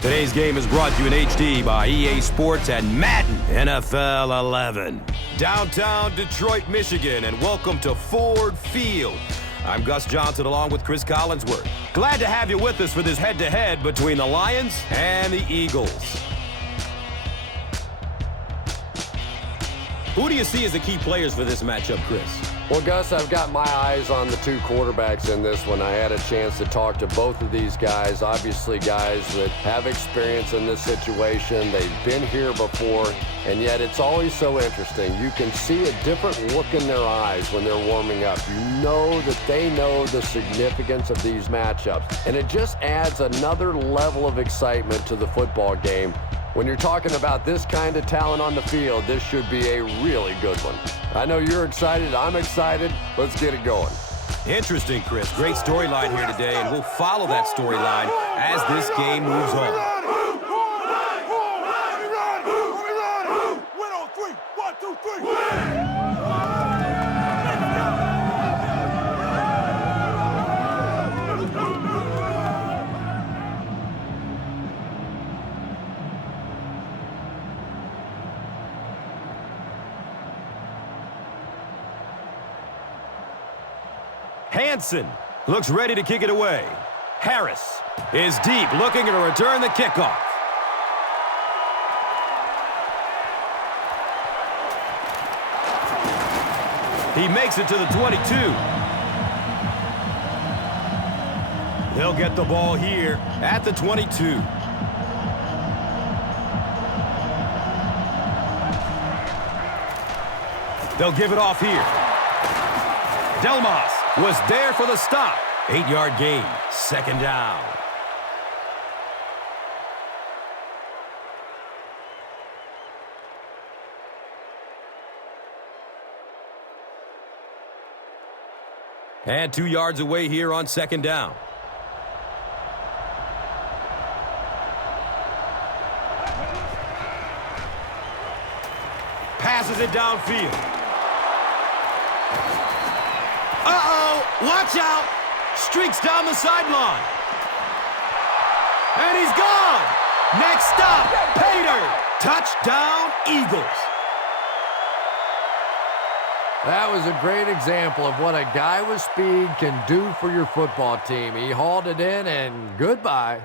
Today's game is brought to you in HD by EA Sports and Madden NFL 11. Downtown Detroit, Michigan, and welcome to Ford Field. I'm Gus Johnson along with Cris Collinsworth. Glad to have you with us for this head-to-head between the Lions and the Eagles. Who do you see as the key players for this matchup, Cris? Well, Gus, I've got my eyes on the two quarterbacks in this one. I had a chance to talk to both of these guys, obviously guys that have experience in this situation. They've been here before, and yet it's always so interesting. You can see a different look in their eyes when they're warming up. You know that they know the significance of these matchups, and it just adds another level of excitement to the football game. When you're talking about this kind of talent on the field, this should be a really good one. I know you're excited. I'm excited. Let's get it going. Interesting, Cris. Great storyline here today, and we'll follow that storyline as this game moves on. Hansen looks ready to kick it away. Harris is deep, looking to return the kickoff. He makes it to the 22. They'll get the ball here at the 22. They'll give it off here. Delmas was there for the stop. 8-yard gain, second down. And 2 yards away here on second down. Passes it downfield. Watch out! Streaks down the sideline. And he's gone! Next stop, Pater! Touchdown, Eagles. That was a great example of what a guy with speed can do for your football team. He hauled it in, and goodbye.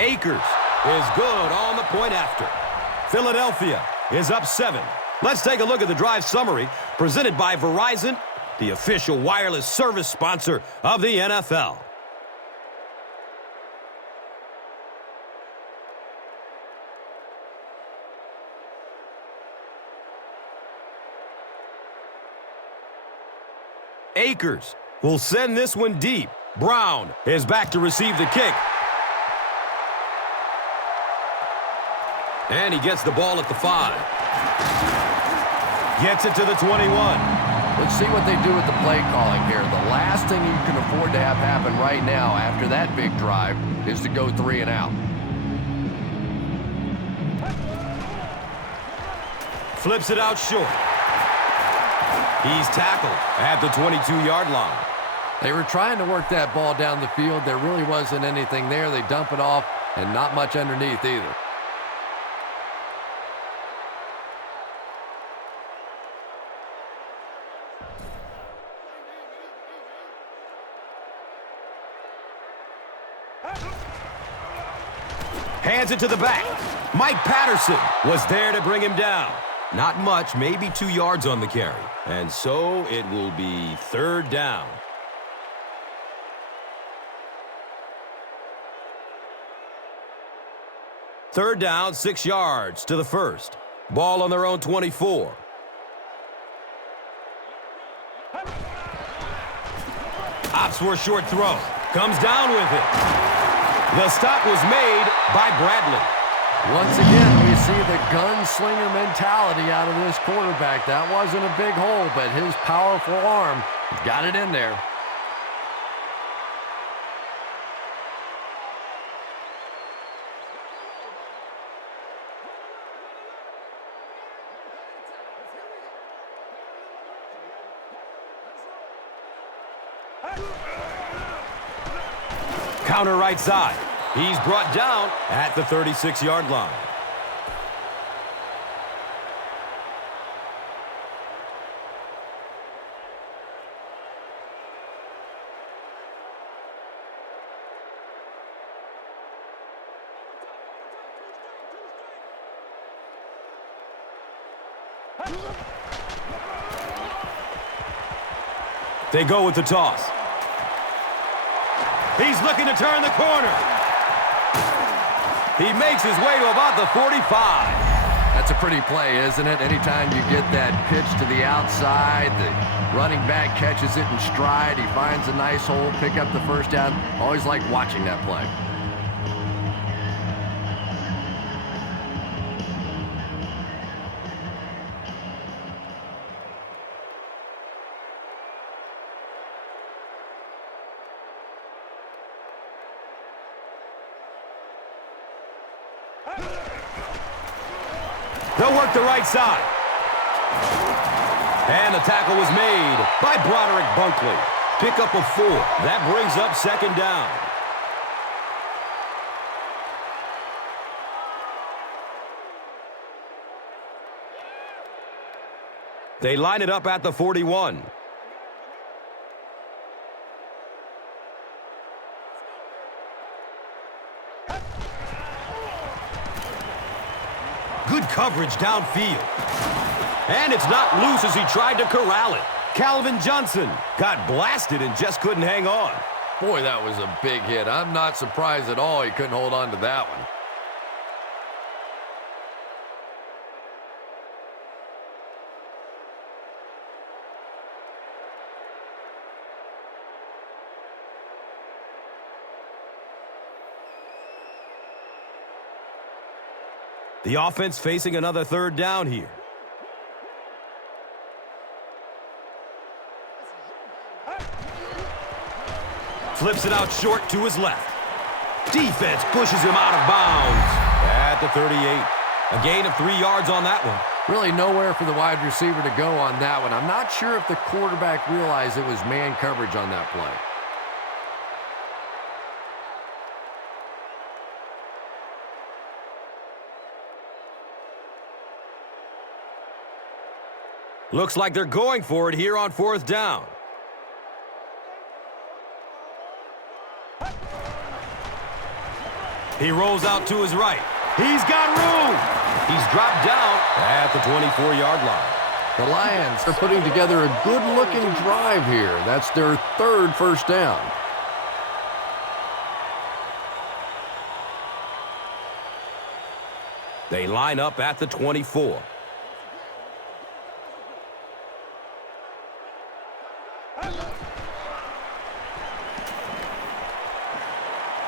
Akers is good on the point after. Philadelphia is up 7. Let's take a look at the drive summary presented by Verizon, the official wireless service sponsor of the NFL. Akers will send this one deep. Brown is back to receive the kick. And he gets the ball at the 5. Gets it to the 21. Let's see what they do with the play calling here. The last thing you can afford to have happen right now after that big drive is to go 3 and out. Flips it out short. He's tackled at the 22-yard line. They were trying to work that ball down the field. There really wasn't anything there. They dump it off, and not much underneath either. Hands it to the back. Mike Patterson was there to bring him down. Not much, maybe 2 yards on the carry. And so it will be third down. Third down, 6 yards to the first. Ball on their own 24. Opts for a short throw. Comes down with it. The stop was made by Bradley. Once again, we see the gunslinger mentality out of this quarterback. That wasn't a big hole, but his powerful arm got it in there. Counter right side. He's brought down at the 36-yard line. They go with the toss. He's looking to turn the corner. He makes his way to about the 45. That's a pretty play, isn't it? Anytime you get that pitch to the outside, the running back catches it in stride. He finds a nice hole, pick up the first down. Always like watching that play. They'll work the right side. And the tackle was made by Broderick Bunkley. Pick up a 4. That brings up second down. They line it up at the 41. Good coverage downfield. And it's not loose as he tried to corral it. Calvin Johnson got blasted and just couldn't hang on. Boy, that was a big hit. I'm not surprised at all he couldn't hold on to that one. The offense facing another third down here. Flips it out short to his left. Defense pushes him out of bounds at the 38. A gain of 3 yards on that one. Really nowhere for the wide receiver to go on that one. I'm not sure if the quarterback realized it was man coverage on that play. Looks like they're going for it here on 4th down. He rolls out to his right. He's got room. He's dropped down at the 24-yard line. The Lions are putting together a good-looking drive here. That's their 3rd first down. They line up at the 24.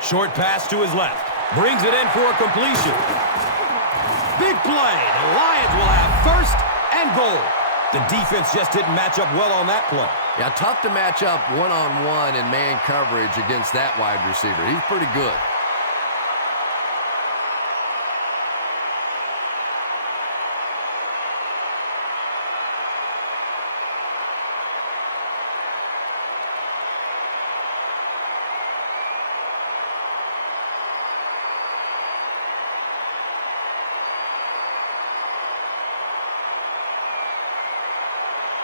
Short pass to his left. Brings it in for a completion. Big play. The Lions will have 1st and goal. The defense just didn't match up well on that play. Yeah, tough to match up one-on-one in man coverage against that wide receiver. He's pretty good.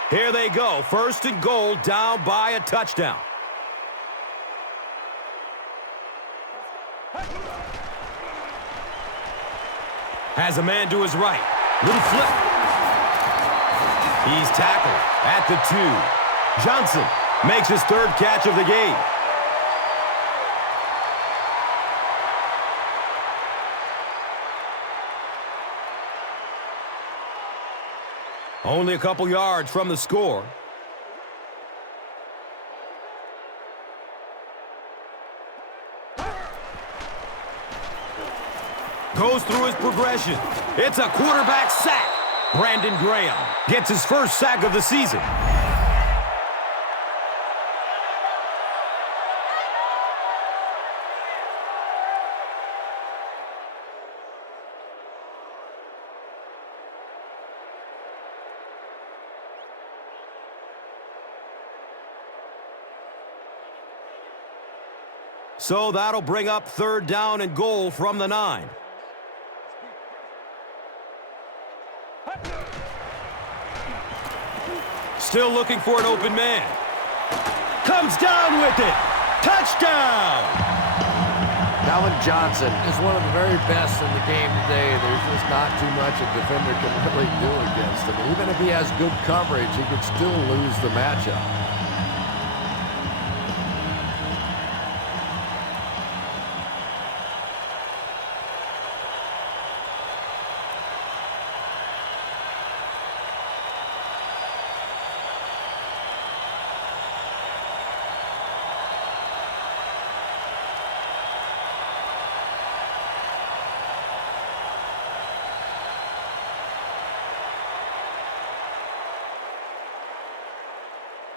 Here they go. 1st and goal, down by a touchdown. Has a man to his right. Little flip. He's tackled at the 2. Johnson makes his 3rd catch of the game. Only a couple yards from the score. Goes through his progression. It's a quarterback sack. Brandon Graham gets his 1st sack of the season. So that'll bring up 3rd down and goal from the 9. Still looking for an open man. Comes down with it. Touchdown! Gus Johnson is one of the very best in the game today. There's just not too much a defender can really do against him. Even if he has good coverage, he could still lose the matchup.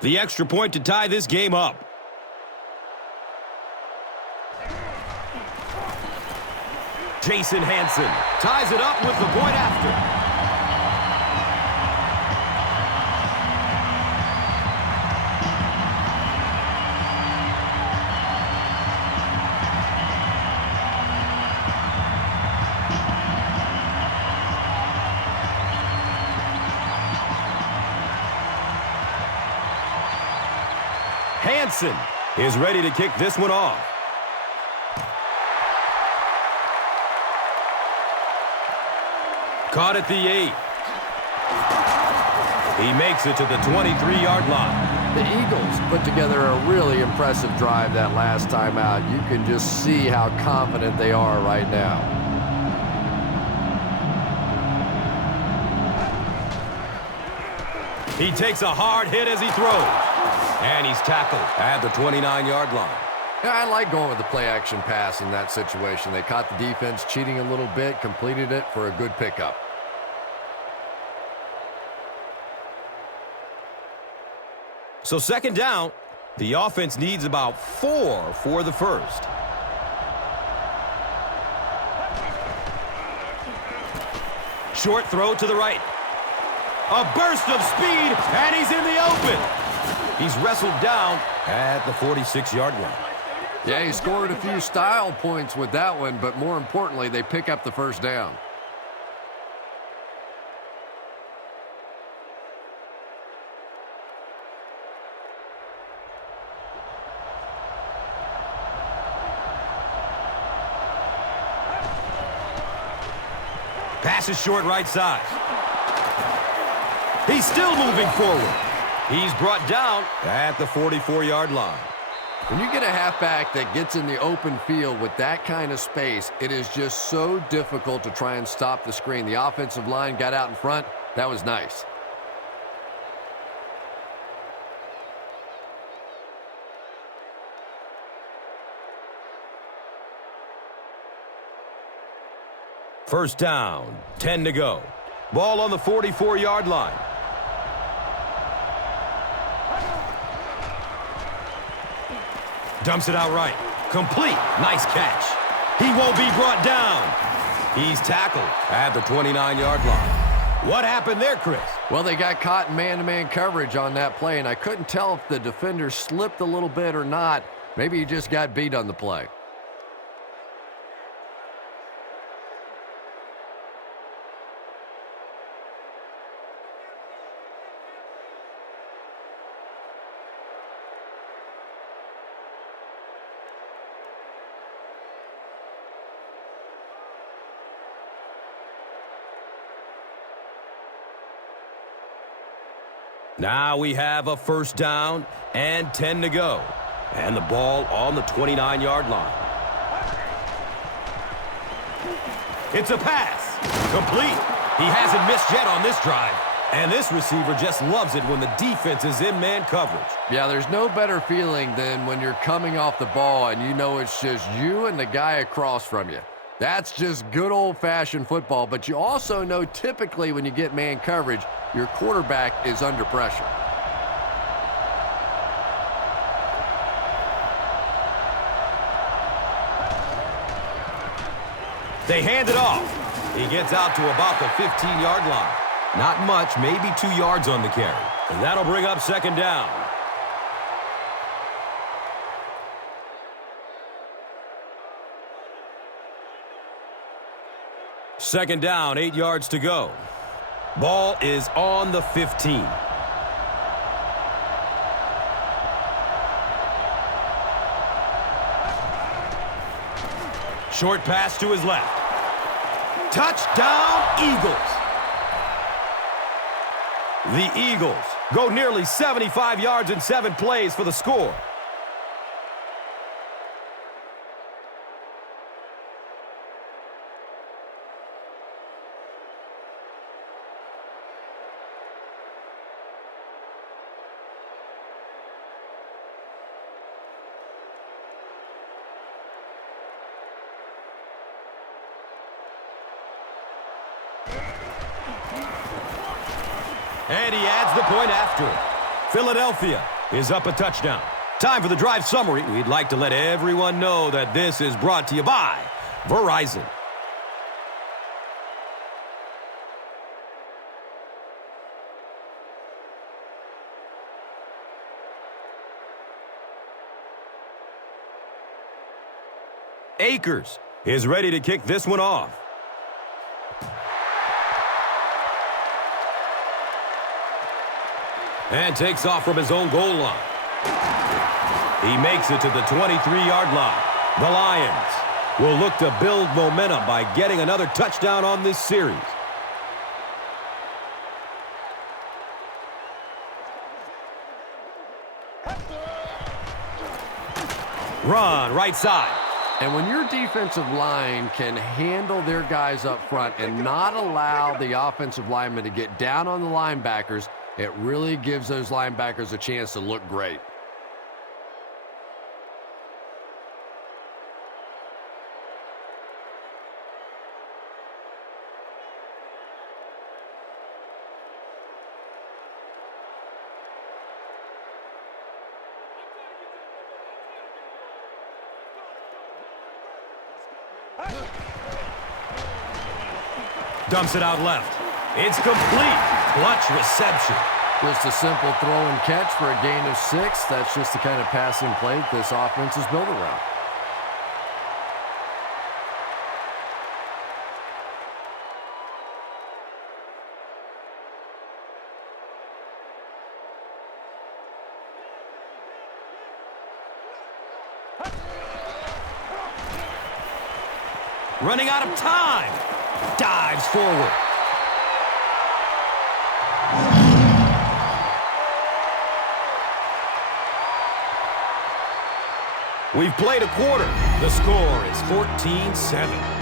The extra point to tie this game up. Jason Hanson ties it up with the point after. Hanson is ready to kick this one off. Caught at the 8. He makes it to the 23-yard line. The Eagles put together a really impressive drive that last time out. You can just see how confident they are right now. He takes a hard hit as he throws. And he's tackled at the 29-yard line. Yeah, I like going with the play-action pass in that situation. They caught the defense cheating a little bit, completed it for a good pickup. So 2nd down, the offense needs about 4 for the first. Short throw to the right. A burst of speed, and he's in the open. He's wrestled down at the 46-yard line. Yeah, he scored a few style points with that one, but more importantly, they pick up the first down. Pass is short right side. He's still moving forward. He's brought down at the 44-yard line. When you get a halfback that gets in the open field with that kind of space, it is just so difficult to try and stop the screen. The offensive line got out in front. That was nice. First down, 10 to go. Ball on the 44-yard line. Dumps it out right. Complete. Nice catch. He won't be brought down. He's tackled at the 29-yard line. What happened there, Chris? Well, they got caught in man-to-man coverage on that play, and I couldn't tell if the defender slipped a little bit or not. Maybe he just got beat on the play. Now we have a first down and 10 to go. And the ball on the 29-yard line. It's a pass. Complete. He hasn't missed yet on this drive. And this receiver just loves it when the defense is in man coverage. Yeah, there's no better feeling than when you're coming off the ball and you know it's just you and the guy across from you. That's just good old-fashioned football, but you also know typically when you get man coverage, your quarterback is under pressure. They hand it off. He gets out to about the 15-yard line. Not much, maybe 2 yards on the carry. And that'll bring up second down. Second down, 8 yards to go. Ball is on the 15. Short pass to his left. Touchdown, Eagles. The Eagles go nearly 75 yards in 7 plays for the score. And he adds the point after it. Philadelphia is up a touchdown. Time for the drive summary. We'd like to let everyone know that this is brought to you by Verizon. Akers is ready to kick this one off. And takes off from his own goal line. He makes it to the 23-yard line. The Lions will look to build momentum by getting another touchdown on this series. Run, right side. And when your defensive line can handle their guys up front and not allow the offensive linemen to get down on the linebackers, it really gives those linebackers a chance to look great. Dumps it out left. It's complete. Clutch reception. Just a simple throw and catch for a gain of 6. That's just the kind of passing play that this offense is built around. Running out of time. Dives forward. We've played a quarter. The score is 14-7.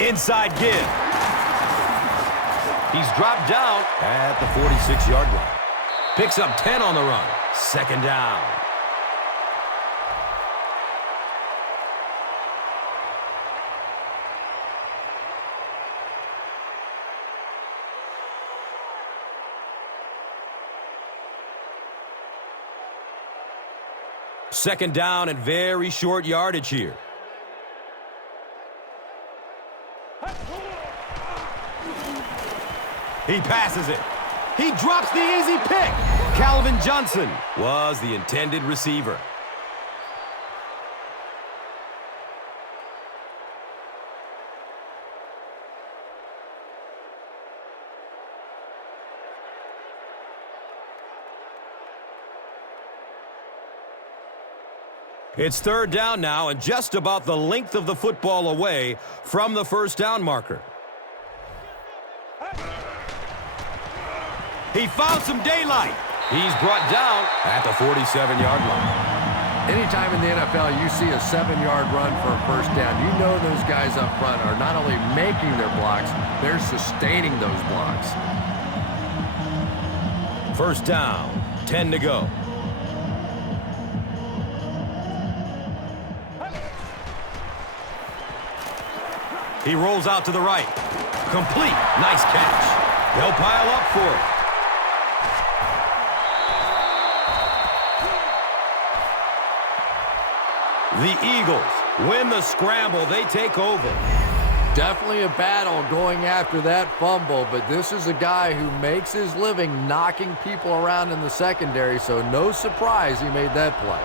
Inside give. He's dropped down at the 46-yard line. Picks up 10 on the run. Second down. Second down and very short yardage here. He passes it. He drops the easy pick. Calvin Johnson was the intended receiver. It's third down now and just about the length of the football away from the first down marker. He found some daylight. He's brought down at the 47-yard line. Anytime in the NFL you see a 7-yard run for a first down, you know those guys up front are not only making their blocks, they're sustaining those blocks. First down, 10 to go. He rolls out to the right. Complete. Nice catch. They'll pile up for it. The Eagles win the scramble. They take over. Definitely a battle going after that fumble, but this is a guy who makes his living knocking people around in the secondary, so no surprise he made that play.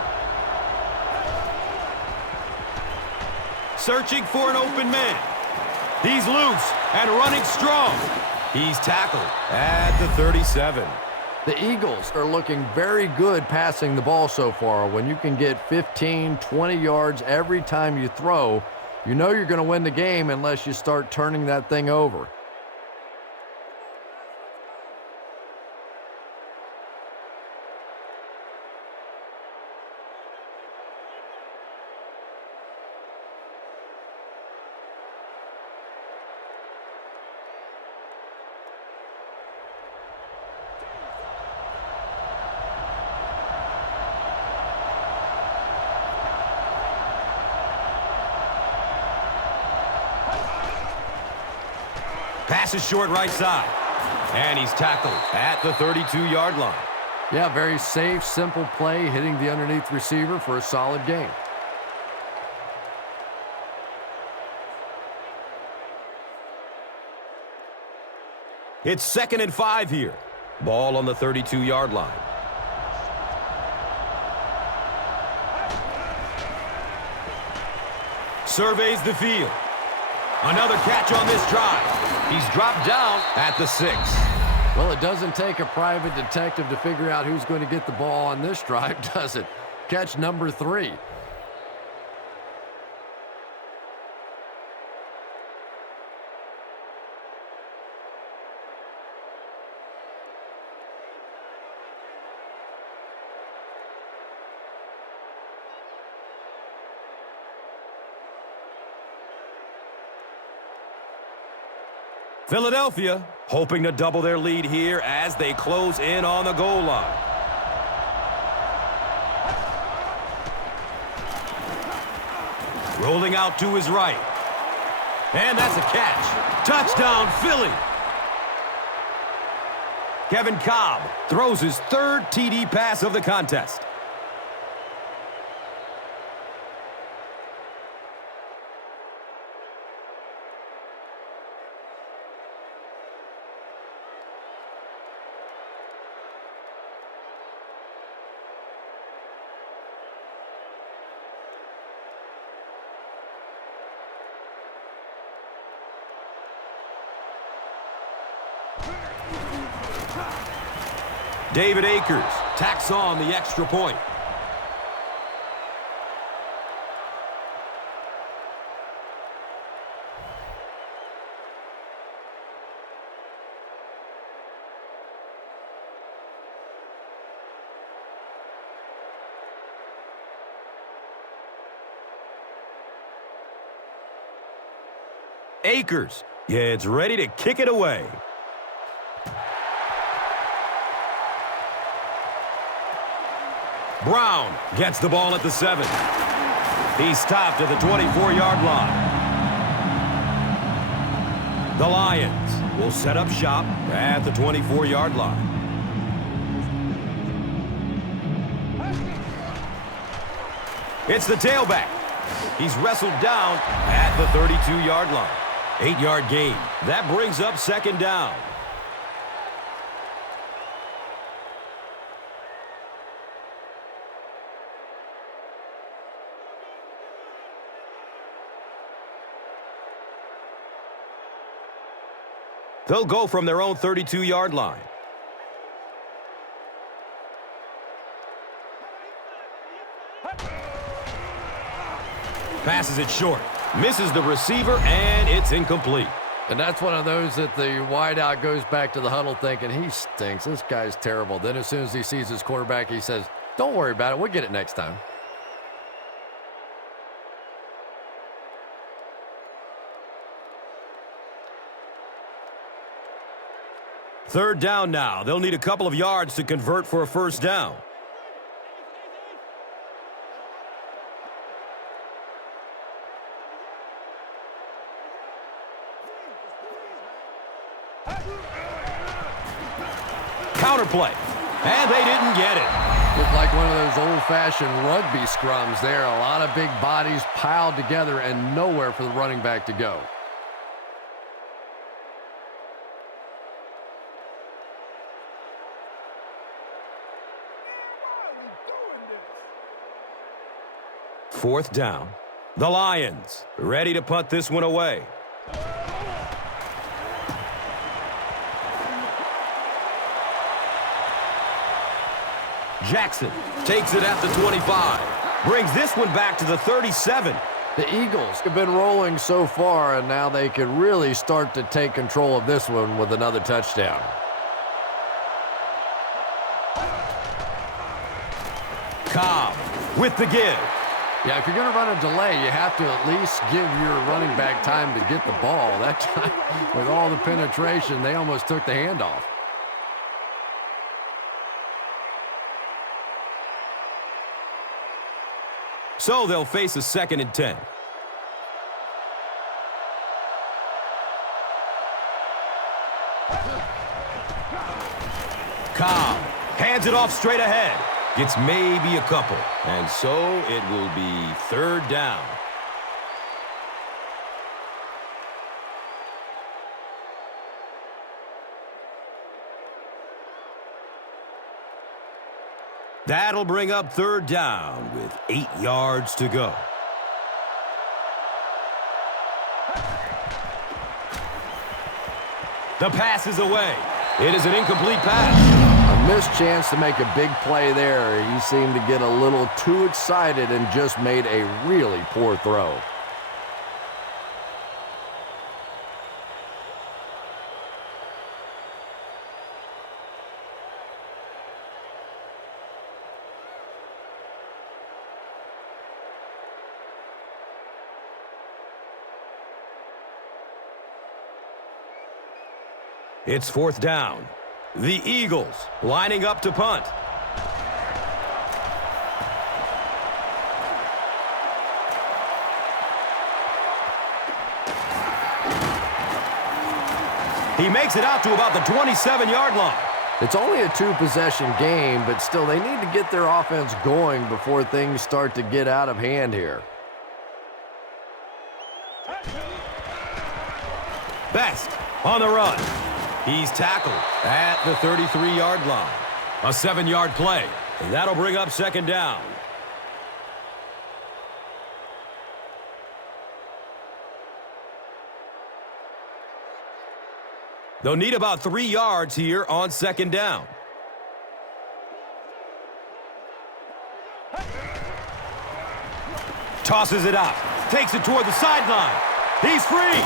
Searching for an open man. He's loose and running strong. He's tackled at the 37. The Eagles are looking very good passing the ball so far. When you can get 15, 20 yards every time you throw, you know you're going to win the game unless you start turning that thing over. Pass is short right side. And he's tackled at the 32-yard line. Yeah, very safe, simple play, hitting the underneath receiver for a solid gain. It's 2nd and 5 here. Ball on the 32-yard line. Surveys the field. Another catch on this drive. He's dropped down at the 6. Well, it doesn't take a private detective to figure out who's going to get the ball on this drive, does it? Catch number 3. Philadelphia hoping to double their lead here as they close in on the goal line. Rolling out to his right. And that's a catch. Touchdown, Philly. Kevin Cobb throws his 3rd TD pass of the contest. David Akers tacks on the extra point. Akers gets ready to kick it away. Brown gets the ball at the 7. He's stopped at the 24-yard line. The Lions will set up shop at the 24-yard line. It's the tailback. He's wrestled down at the 32-yard line. 8-yard gain. That brings up 2nd down. They'll go from their own 32-yard line. Passes it short. Misses the receiver, and it's incomplete. And that's one of those that the wideout goes back to the huddle thinking, he stinks. This guy's terrible. Then as soon as he sees his quarterback, he says, don't worry about it. We'll get it next time. Third down now. They'll need a couple of yards to convert for a first down. Counterplay. And they didn't get it. Looked like one of those old-fashioned rugby scrums there. A lot of big bodies piled together and nowhere for the running back to go. Fourth down. The Lions ready to punt this one away. Jackson takes it at the 25. Brings this one back to the 37. The Eagles have been rolling so far, and now they could really start to take control of this one with another touchdown. Cobb with the give. Yeah, if you're going to run a delay, you have to at least give your running back time to get the ball. That time, with all the penetration, they almost took the handoff. So they'll face a 2nd and 10. Cobb hands it off straight ahead. Gets maybe a couple. And so it will be third down. That'll bring up third down with 8 yards to go. The pass is away. It is an incomplete pass. A missed chance to make a big play there. He seemed to get a little too excited and just made a really poor throw. It's fourth down. The Eagles lining up to punt. He makes it out to about the 27-yard line. It's only a 2-possession game, but still they need to get their offense going before things start to get out of hand here. Best on the run. He's tackled at the 33-yard line. A 7-yard play. That'll bring up second down. They'll need about 3 yards here on second down. Tosses it out. Takes it toward the sideline. He's free.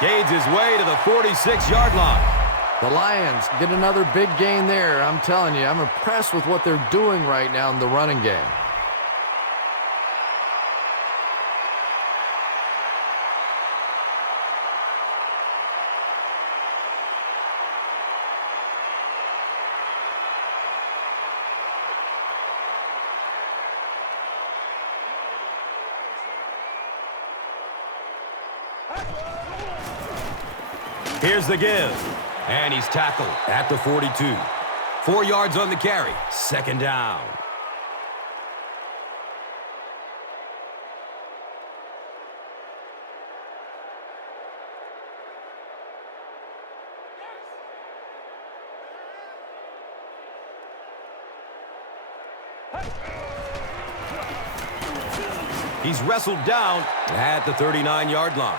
Gains his way to the 46-yard line. The Lions get another big gain there. I'm telling you, I'm impressed with what they're doing right now in the running game. Here's the give. And he's tackled at the 42. 4 yards on the carry. Second down. He's wrestled down at the 39-yard line.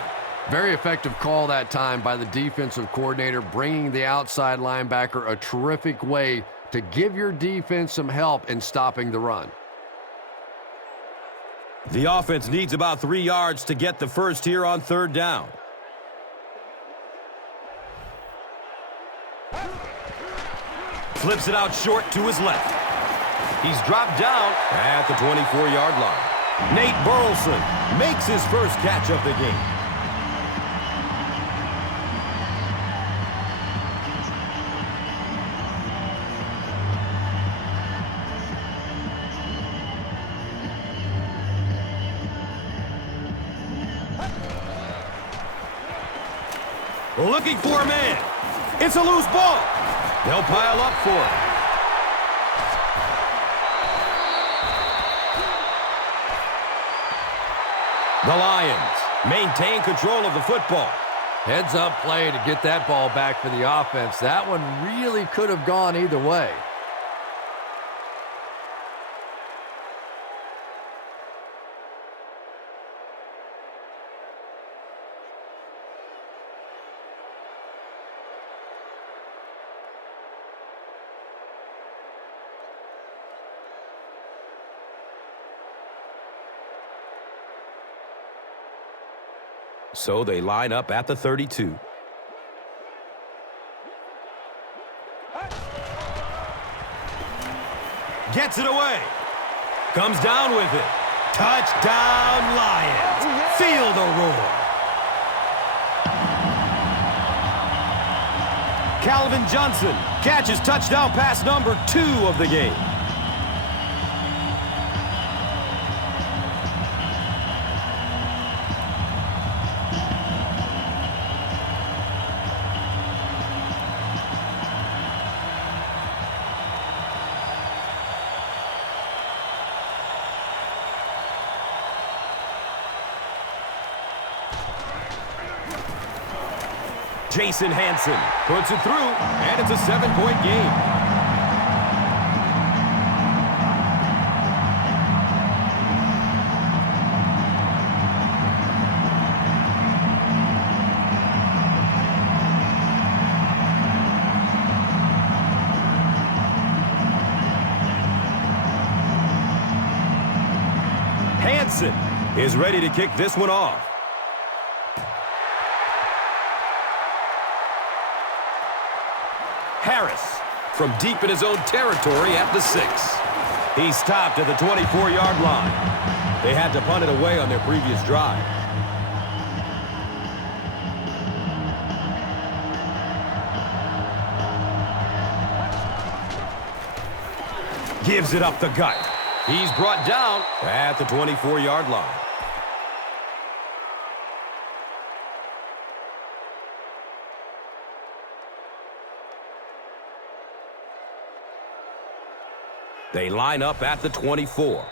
Very effective call that time by the defensive coordinator, bringing the outside linebacker a terrific way to give your defense some help in stopping the run. The offense needs about 3 yards to get the first here on 3rd down. Flips it out short to his left. He's dropped down at the 24-yard line. Nate Burleson makes his first catch of the game. Looking for a man. It's a loose ball. They'll pile up for it. The Lions maintain control of the football. Heads-up play to get that ball back for the offense. That one really could have gone either way. So they line up at the 32. Gets it away. Comes down with it. Touchdown, Lions. Feel the roar. Calvin Johnson catches touchdown pass number 2 of the game. Jason Hanson puts it through, and it's a 7-point game. Hanson is ready to kick this one off. Harris from deep in his own territory at the 6. He stopped at the 24-yard line. They had to punt it away on their previous drive. Gives it up the gut. He's brought down at the 24-yard line. They line up at the 24.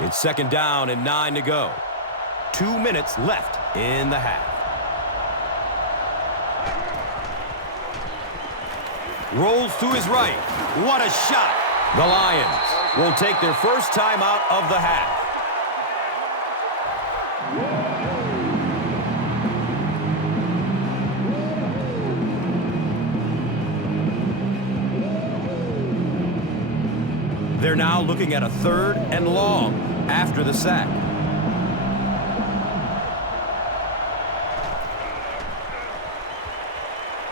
It's 2nd down and 9 to go. 2 minutes left in the half. Rolls to his right. What a shot. The Lions will take their first time out of the half. They're now looking at a 3rd and long after the sack.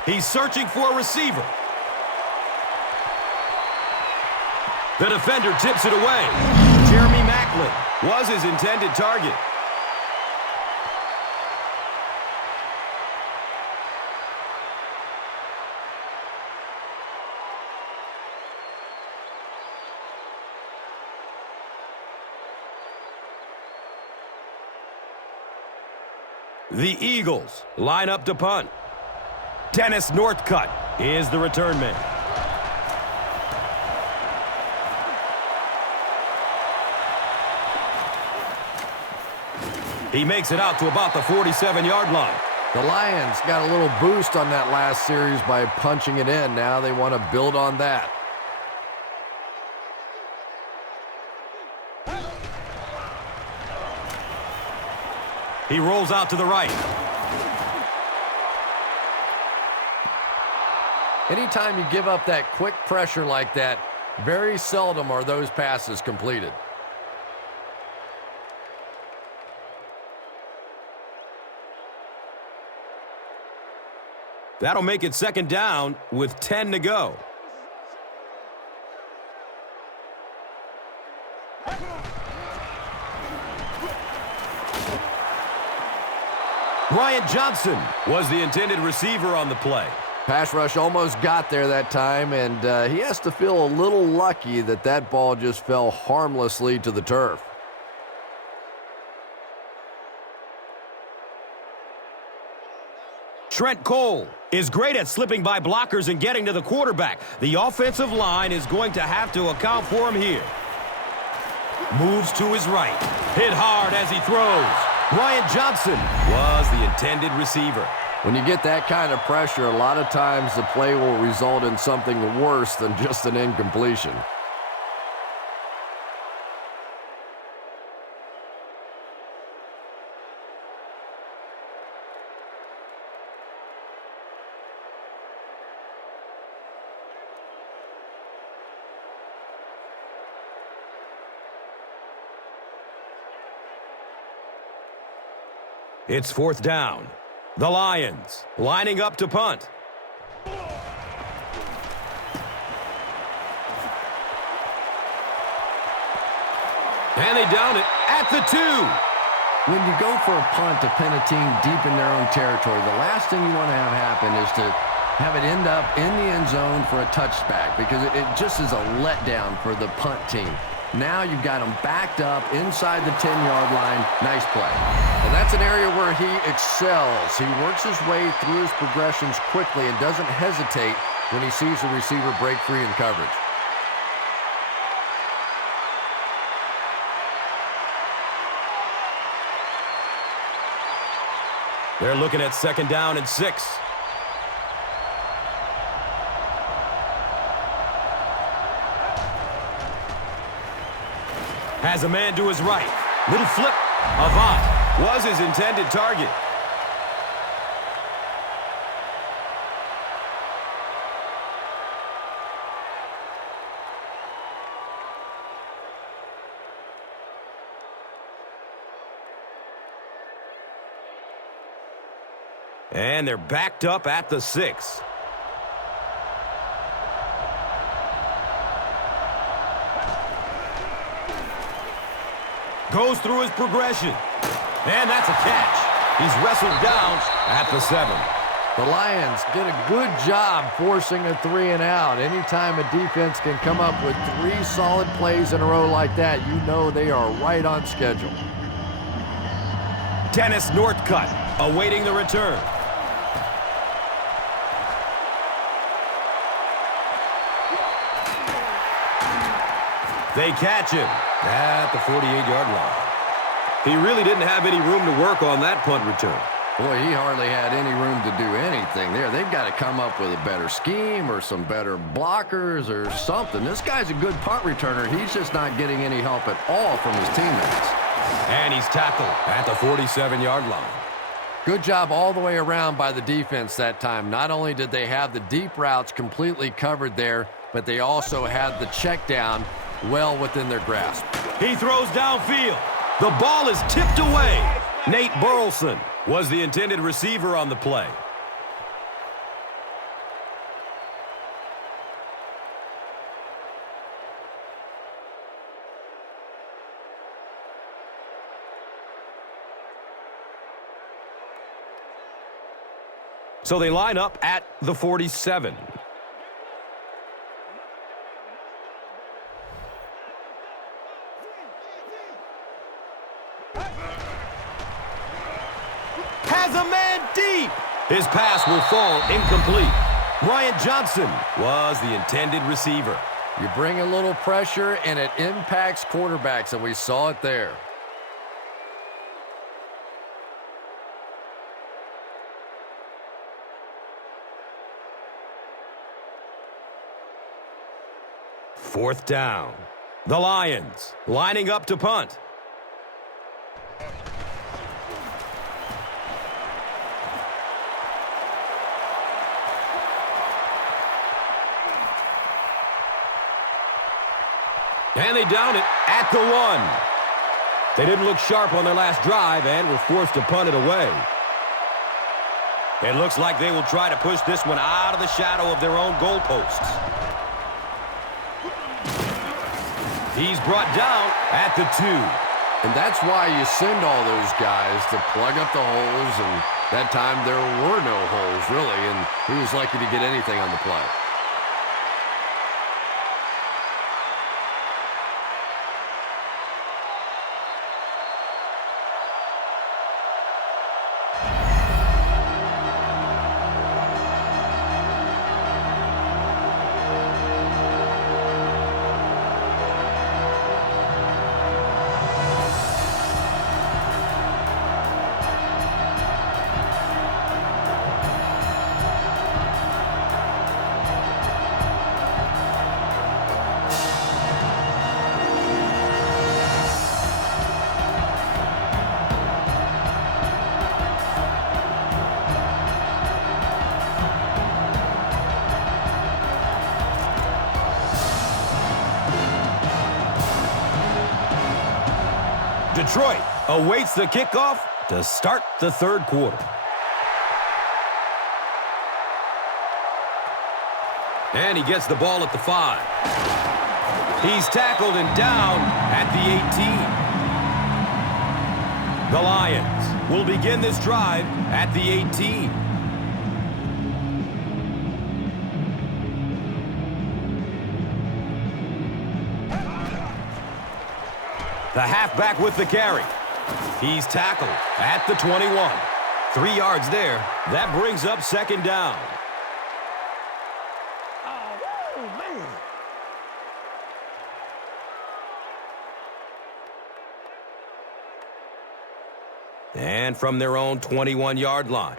He's searching for a receiver. The defender tips it away. Jeremy Maclin was his intended target. The Eagles line up to punt. Dennis Northcutt is the return man. He makes it out to about the 47-yard line. The Lions got a little boost on that last series by punching it in. Now they want to build on that. He rolls out to the right. Anytime you give up that quick pressure like that, very seldom are those passes completed. That'll make it second down with 10 to go. Ryan Johnson was the intended receiver on the play. Pass rush almost got there that time, and he has to feel a little lucky that that ball just fell harmlessly to the turf. Trent Cole is great at slipping by blockers and getting to the quarterback. The offensive line is going to have to account for him here. Moves to his right. Hit hard as he throws. Ryan Johnson was the intended receiver. When you get that kind of pressure, a lot of times the play will result in something worse than just an incompletion. It's fourth down. The Lions lining up to punt. And they down it at the 2. When you go for a punt to pin a team deep in their own territory, the last thing you want to have happen is to have it end up in the end zone for a touchback, because it just is a letdown for the punt team. Now you've got him backed up inside the 10-yard line. Nice play. And that's an area where he excels. He works his way through his progressions quickly and doesn't hesitate when he sees the receiver break free in coverage. They're looking at second down and 6. Has a man to his right. Little flip. Avant was his intended target. And they're backed up at the 6. Goes through his progression. And that's a catch. He's wrestled down at the 7. The Lions did a good job forcing a 3 and out. Anytime a defense can come up with 3 solid plays in a row like that, you know they are right on schedule. Dennis Northcutt awaiting the return. They catch him at the 48-yard line. He really didn't have any room to work on that punt return. Boy, he hardly had any room to do anything there. They've got to come up with a better scheme or some better blockers or something. This guy's a good punt returner. He's just not getting any help at all from his teammates. And he's tackled at the 47-yard line. Good job all the way around by the defense that time. Not only did they have the deep routes completely covered there, but they also had the check down well within their grasp. He throws downfield. The ball is tipped away. Nate Burleson was the intended receiver on the play. So they line up at the 47. Has a man deep. His pass will fall incomplete. Ryan Johnson was the intended receiver. You bring a little pressure, and it impacts quarterbacks, and we saw it there. Fourth down. The Lions lining up to punt. And they down it at the 1. They didn't look sharp on their last drive and were forced to punt it away. It looks like they will try to push this one out of the shadow of their own goalposts. He's brought down at the 2. And that's why you send all those guys to plug up the holes, and that time there were no holes, really, and he was lucky to get anything on the play. Detroit awaits the kickoff to start the third quarter. And he gets the ball at the 5. He's tackled and down at the 18. The Lions will begin this drive at the 18. The halfback with the carry. He's tackled at the 21. 3 yards there. That brings up second down. And from their own 21-yard line.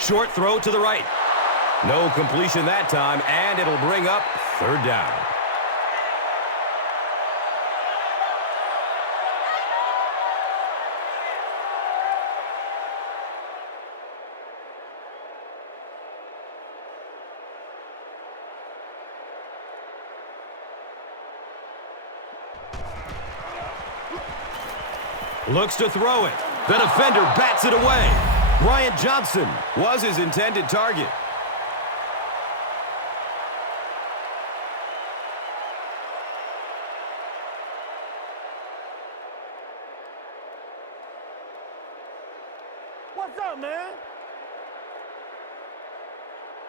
Short throw to the right. No completion that time, and it'll bring up third down. Looks to throw it. The defender bats it away. Gus Johnson was his intended target. What's up, man?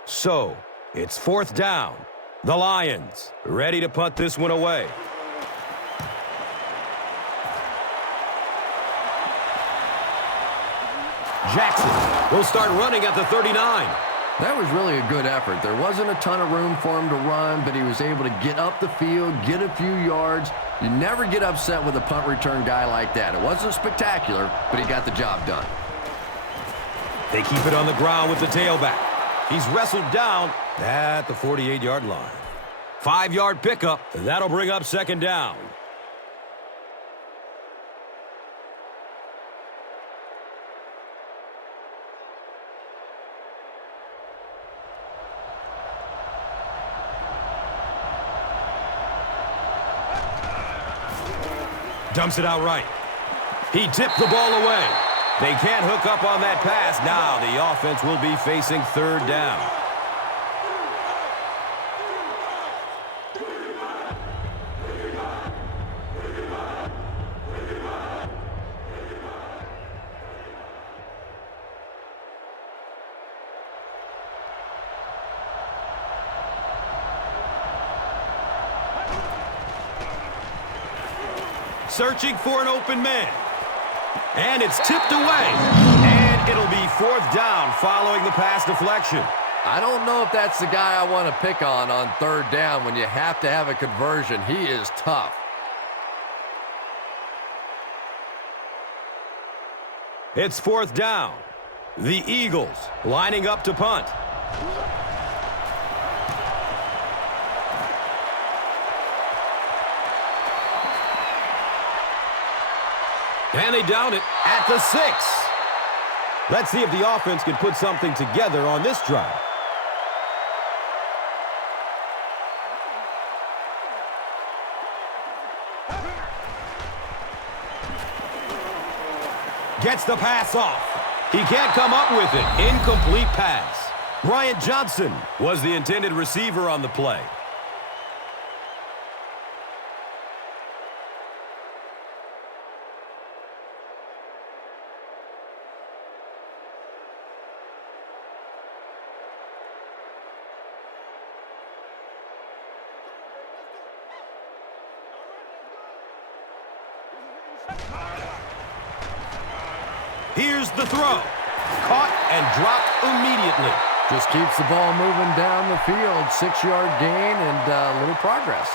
So, it's fourth down. The Lions ready to punt this one away. Jackson will start running at the 39. That was really a good effort. There wasn't a ton of room for him to run, but he was able to get up the field, get a few yards. You never get upset with a punt return guy like that. It wasn't spectacular, but he got the job done. They keep it on the ground with the tailback. He's wrestled down at the 48-yard line. 5-yard pickup. That'll bring up second down. Dumps it out right. He tipped the ball away. They can't hook up on that pass. Now the offense will be facing third down. Searching for an open man. And it's tipped away. And it'll be fourth down following the pass deflection. I don't know if that's the guy I want to pick on third down when you have to have a conversion. He is tough. It's fourth down. The Eagles lining up to punt. And they down it at the 6. Let's see if the offense can put something together on this drive. Gets the pass off. He can't come up with it. Incomplete pass. Bryant Johnson was the intended receiver on the play. Here's the throw. Caught and dropped immediately. Just keeps the ball moving down the field. 6-yard gain and a little progress.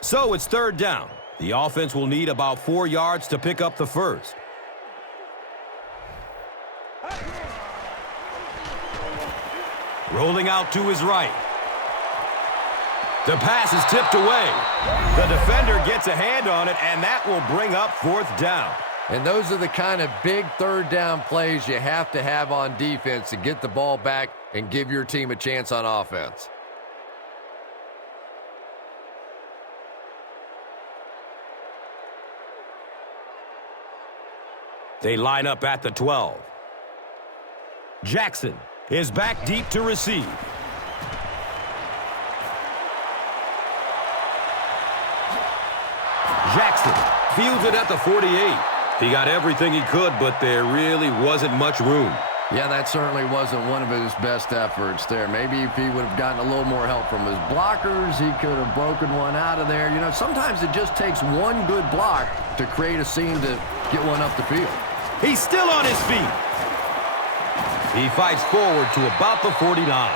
So it's third down. The offense will need about 4 yards to pick up the first. Rolling out to his right. The pass is tipped away. The defender gets a hand on it, and that will bring up fourth down. And those are the kind of big third down plays you have to have on defense to get the ball back and give your team a chance on offense. They line up at the 12. Jackson is back deep to receive. Jackson fields it at the 48. He got everything he could, but there really wasn't much room. Yeah, that certainly wasn't one of his best efforts there. Maybe if he would have gotten a little more help from his blockers, he could have broken one out of there. You know, sometimes it just takes one good block to create a scene to get one up the field. He's still on his feet. He fights forward to about the 49.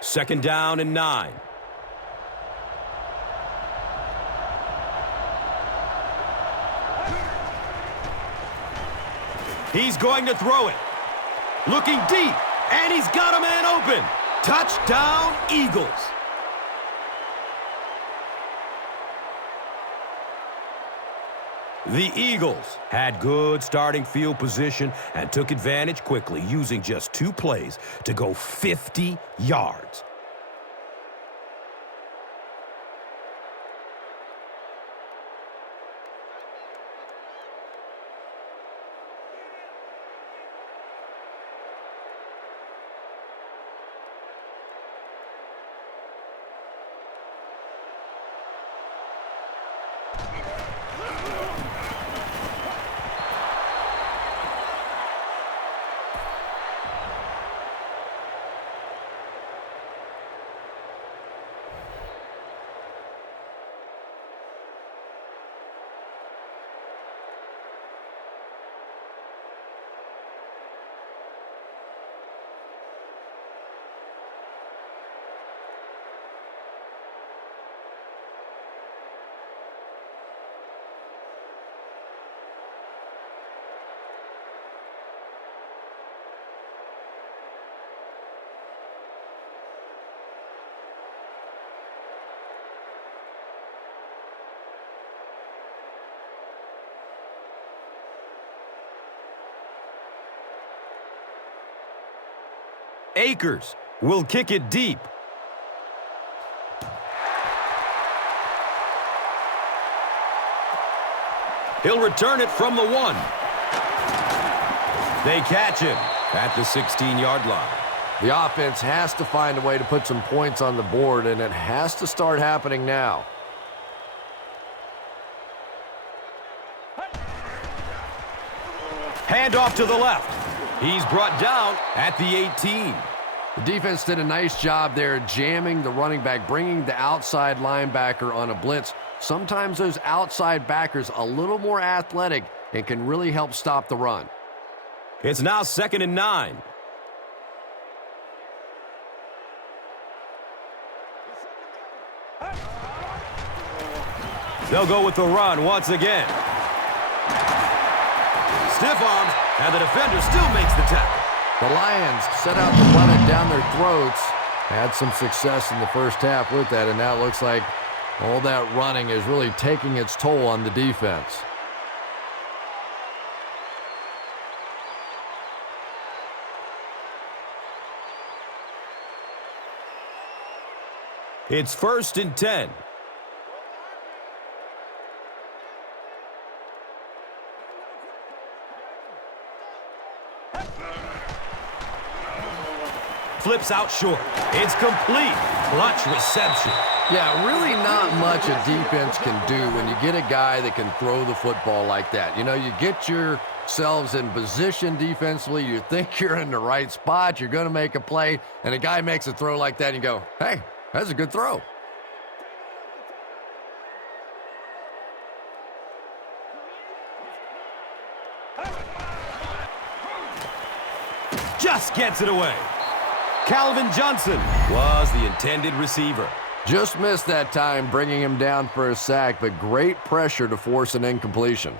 Second down and 9. He's going to throw it. Looking deep, and he's got a man open. Touchdown, Eagles. The Eagles had good starting field position and took advantage quickly, using just 2 plays to go 50 yards. Akers will kick it deep. He'll return it from the 1. They catch him at the 16-yard line. The offense has to find a way to put some points on the board, and it has to start happening now. Handoff to the left. He's brought down at the 18. The defense did a nice job there jamming the running back, bringing the outside linebacker on a blitz. Sometimes those outside backers a little more athletic and can really help stop the run. It's now 2nd and 9. They'll go with the run once again. Stiff arms, and the defender still makes the tackle. The Lions set out to run it down their throats. Had some success in the first half with that, and now it looks like all that running is really taking its toll on the defense. It's 1st and 10. Flips out short. It's complete. Clutch reception. Yeah, really not much a defense can do when you get a guy that can throw the football like that. You know, you get yourselves in position defensively. You think you're in the right spot. You're going to make a play, and a guy makes a throw like that, and you go, hey, that's a good throw. Just gets it away. Calvin Johnson was the intended receiver. Just missed that time, bringing him down for a sack, but great pressure to force an incompletion.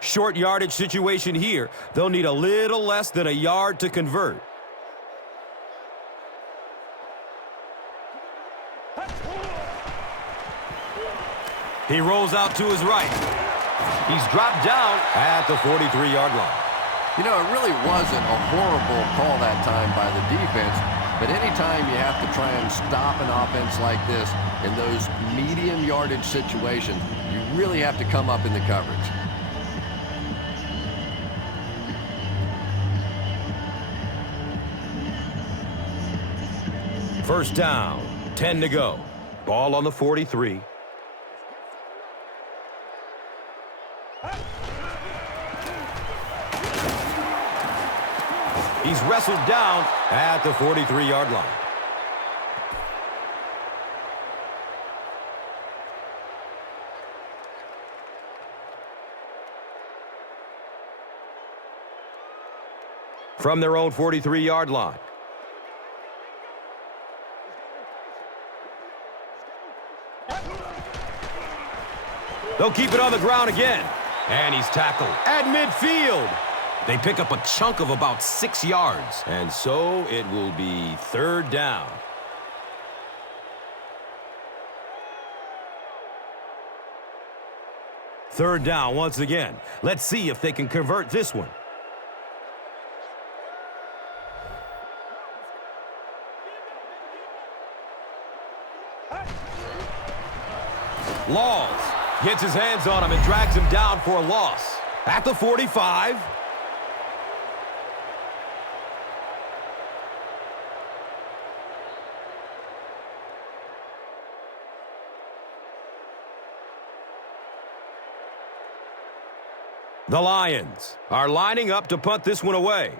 Short yardage situation here. They'll need a little less than a yard to convert. He rolls out to his right. He's dropped down at the 43-yard line. You know, it really wasn't a horrible call that time by the defense, but anytime you have to try and stop an offense like this in those medium yardage situations, you really have to come up in the coverage. First down, 10 to go. Ball on the 43. He's wrestled down at the 43-yard line. From their own 43-yard line. They'll keep it on the ground again. And he's tackled at midfield. They pick up a chunk of about 6 yards. And so it will be 3rd down. Third down once again. Let's see if they can convert this one. Laws gets his hands on him and drags him down for a loss. At the 45. The Lions are lining up to punt this one away.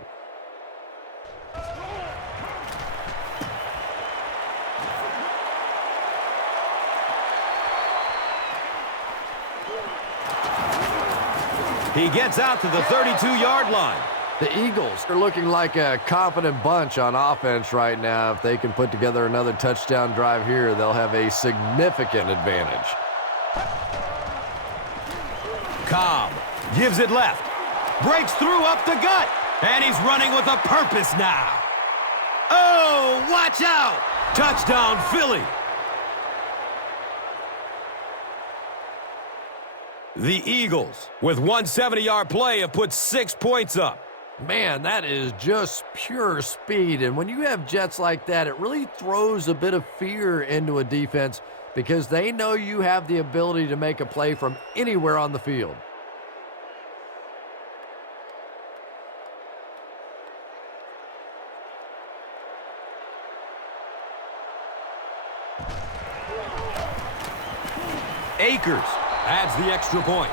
He gets out to the 32-yard line. The Eagles are looking like a confident bunch on offense right now. If they can put together another touchdown drive here, they'll have a significant advantage. Cobb gives it left. Breaks through up the gut. And he's running with a purpose now. Oh, watch out. Touchdown, Philly. The Eagles, with one 70-yard play, have put 6 points up. Man, that is just pure speed. And when you have jets like that, it really throws a bit of fear into a defense because they know you have the ability to make a play from anywhere on the field. Akers adds the extra point.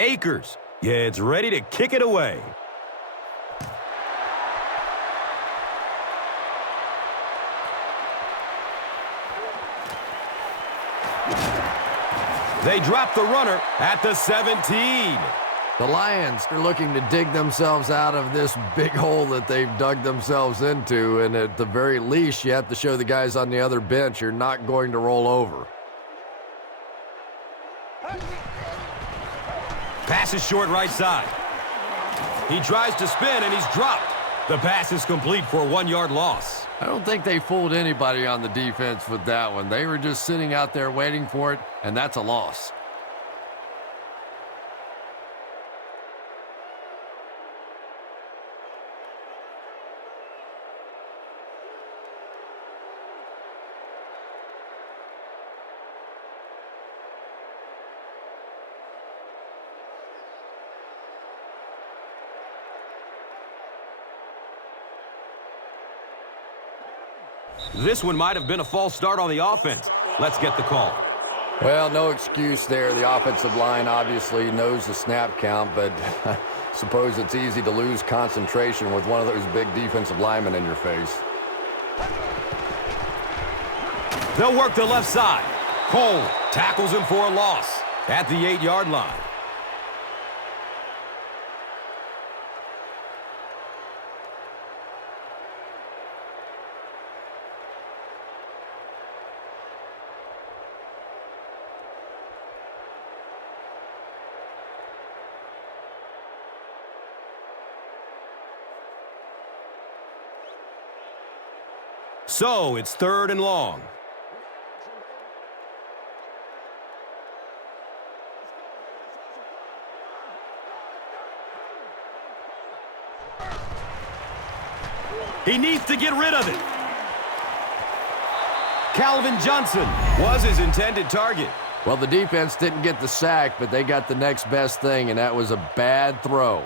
Akers gets ready to kick it away. They drop the runner at the 17. The Lions are looking to dig themselves out of this big hole that they've dug themselves into, and at the very least, you have to show the guys on the other bench you're not going to roll over. Pass is short right side. He tries to spin, and he's dropped. The pass is complete for a 1-yard loss. I don't think they fooled anybody on the defense with that one. They were just sitting out there waiting for it, and that's a loss. This one might have been a false start on the offense. Let's get the call. Well, no excuse there. The offensive line obviously knows the snap count, but I suppose it's easy to lose concentration with one of those big defensive linemen in your face. They'll work the left side. Cole tackles him for a loss at the 8-yard line. So it's 3rd and long. He needs to get rid of it. Calvin Johnson was his intended target. Well, the defense didn't get the sack, but they got the next best thing, and that was a bad throw.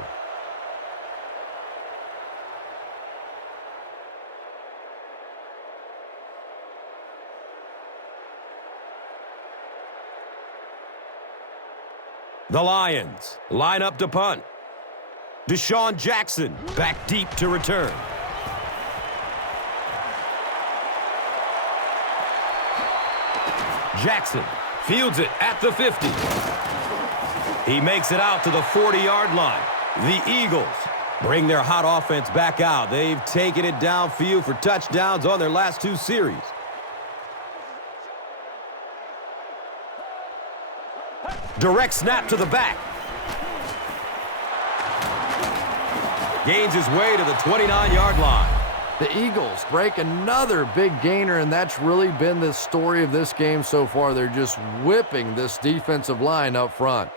The Lions line up to punt. Deshaun Jackson back deep to return. Jackson fields it at the 50. He makes it out to the 40-yard line. The Eagles bring their hot offense back out. They've taken it downfield for touchdowns on their last 2 series. Direct snap to the back. Gains his way to the 29-yard line. The Eagles break another big gainer, and that's really been the story of this game so far. They're just whipping this defensive line up front.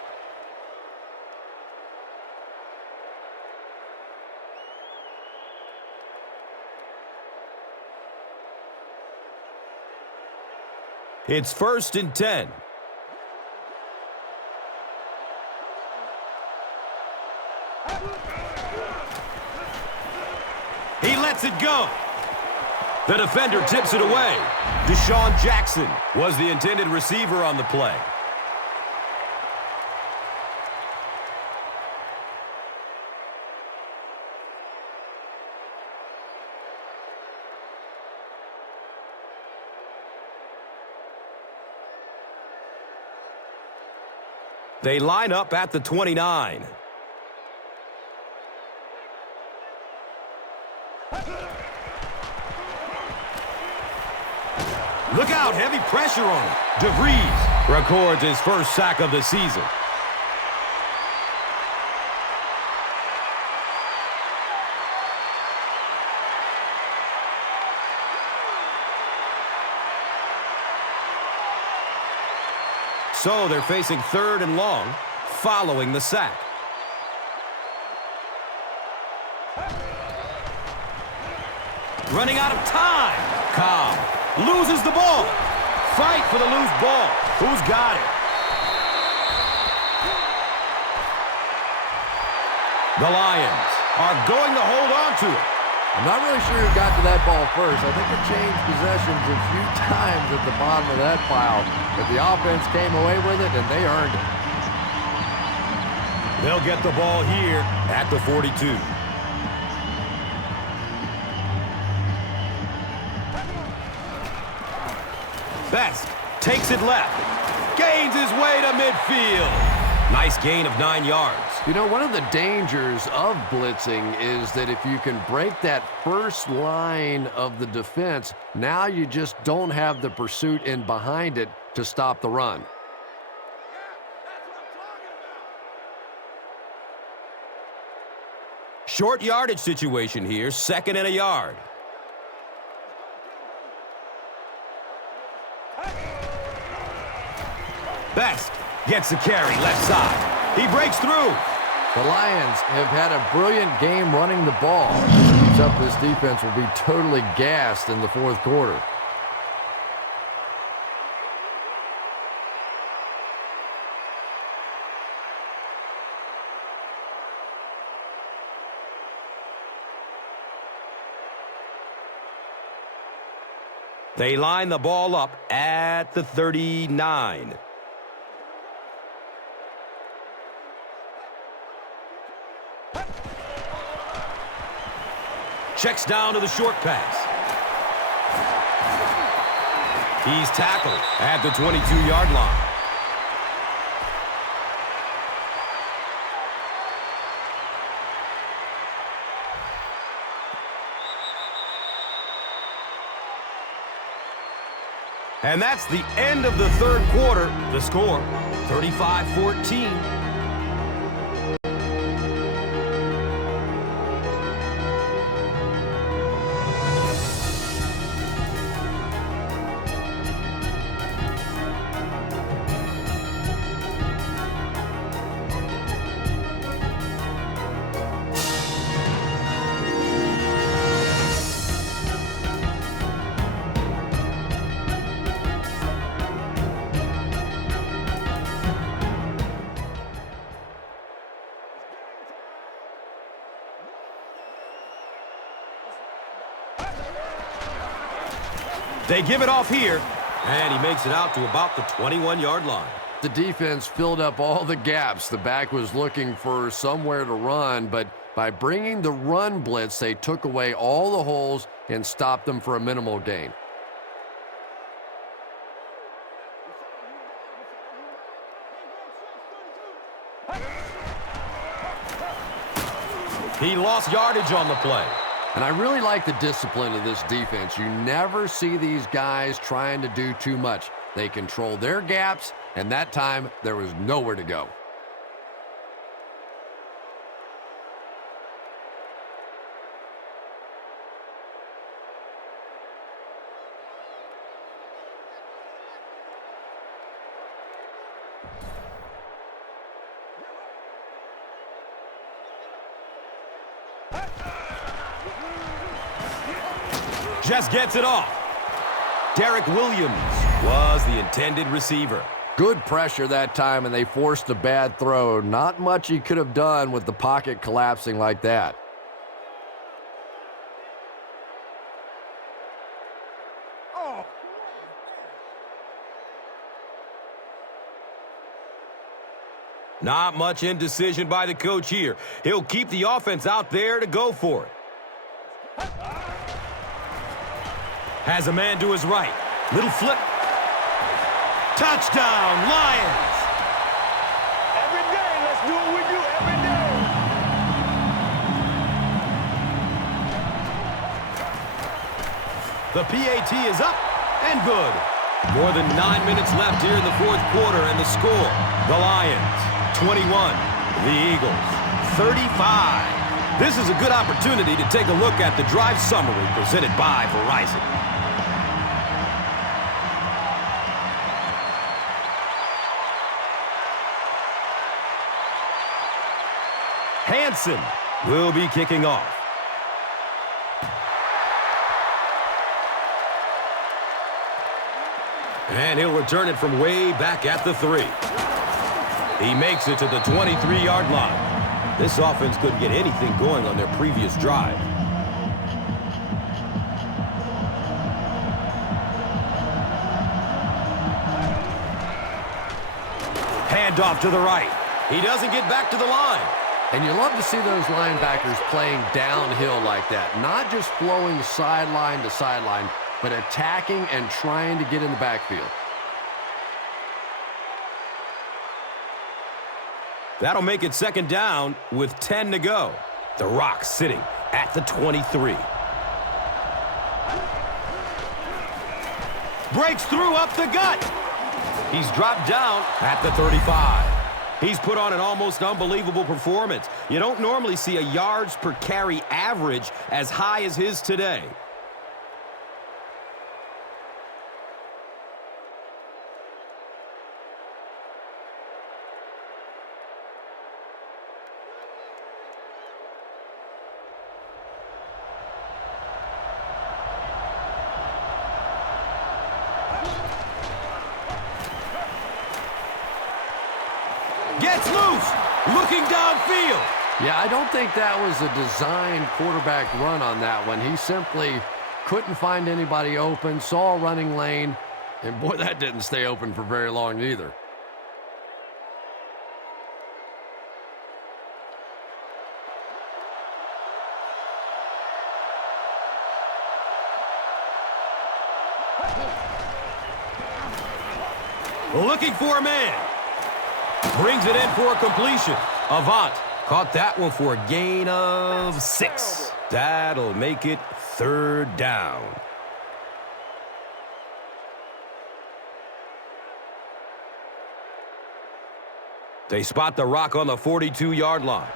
It's 1st and 10. He lets it go. The defender tips it away. Deshaun Jackson was the intended receiver on the play. They line up at the 29. Look out, heavy pressure on him. DeVries records his first sack of the season. So they're facing 3rd and long following the sack. Running out of time. Cobb loses the ball. Fight for the loose ball. Who's got it? The Lions are going to hold on to it. I'm not really sure who got to that ball first. I think they changed possessions a few times at the bottom of that pile. But the offense came away with it, and they earned it. They'll get the ball here at the 42. Best takes it left. Gains his way to midfield. Nice gain of 9 yards. You know, one of the dangers of blitzing is that if you can break that first line of the defense, now you just don't have the pursuit in behind it to stop the run. Short yardage situation here, 2nd and a yard. Best gets the carry, left side. He breaks through. The Lions have had a brilliant game running the ball. Keeps up, this defense will be totally gassed in the fourth quarter. They line the ball up at the 39. Checks down to the short pass. He's tackled at the 22-yard line. And that's the end of the third quarter. The score, 35-14. They give it off here, and he makes it out to about the 21-yard line. The defense filled up all the gaps. The back was looking for somewhere to run, but by bringing the run blitz, they took away all the holes and stopped them for a minimal gain. He lost yardage on the play. And I really like the discipline of this defense. You never see these guys trying to do too much. They control their gaps, and that time there was nowhere to go. Just gets it off. Derek Williams was the intended receiver. Good pressure that time, and they forced a bad throw. Not much he could have done with the pocket collapsing like that. Not much indecision by the coach here. He'll keep the offense out there to go for it. Has a man to his right. Little flip. Touchdown, Lions! Every day, let's do what we do every day. The PAT is up and good. More than 9 minutes left here in the fourth quarter, and the score, the Lions, 21. The Eagles, 35. This is a good opportunity to take a look at the drive summary presented by Verizon. Hansen will be kicking off. And he'll return it from way back at the 3. He makes it to the 23-yard line. This offense couldn't get anything going on their previous drive. Hand off to the right. He doesn't get back to the line. And you love to see those linebackers playing downhill like that, not just flowing sideline to sideline, but attacking and trying to get in the backfield. That'll make it second down with 10 to go. The Rock sitting at the 23. Breaks through up the gut. He's dropped down at the 35. He's put on an almost unbelievable performance. You don't normally see a yards per carry average as high as his today. Gets loose, looking downfield. Yeah, I don't think that was a designed quarterback run on that one. He simply couldn't find anybody open, saw a running lane, and boy, that didn't stay open for very long either. Looking for a man. Brings it in for a completion. Avant caught that one for a gain of 6. That'll make it third down. They spot the Rock on the 42-yard line.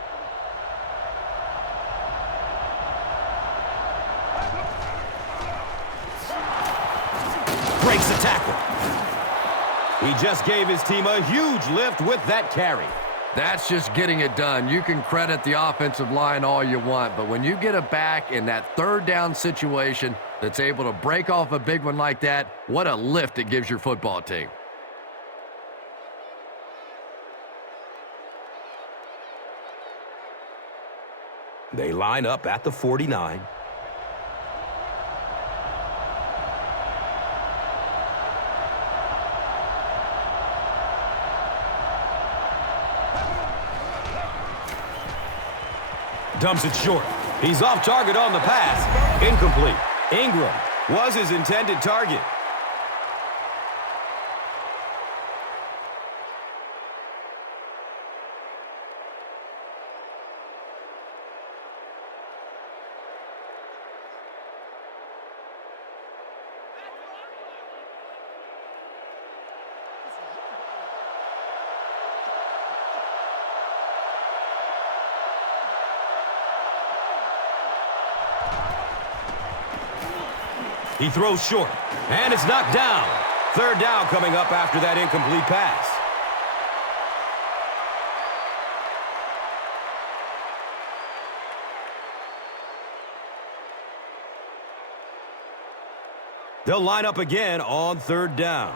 Breaks the tackle. He just gave his team a huge lift with that carry. That's just getting it done. You can credit the offensive line all you want, but when you get it back in that third down situation that's able to break off a big one like that, what a lift it gives your football team. They line up at the 49. Dumps it short. He's off target on the pass. Incomplete. Ingram was his intended target. He throws short, and it's knocked down. Third down coming up after that incomplete pass. They'll line up again on third down.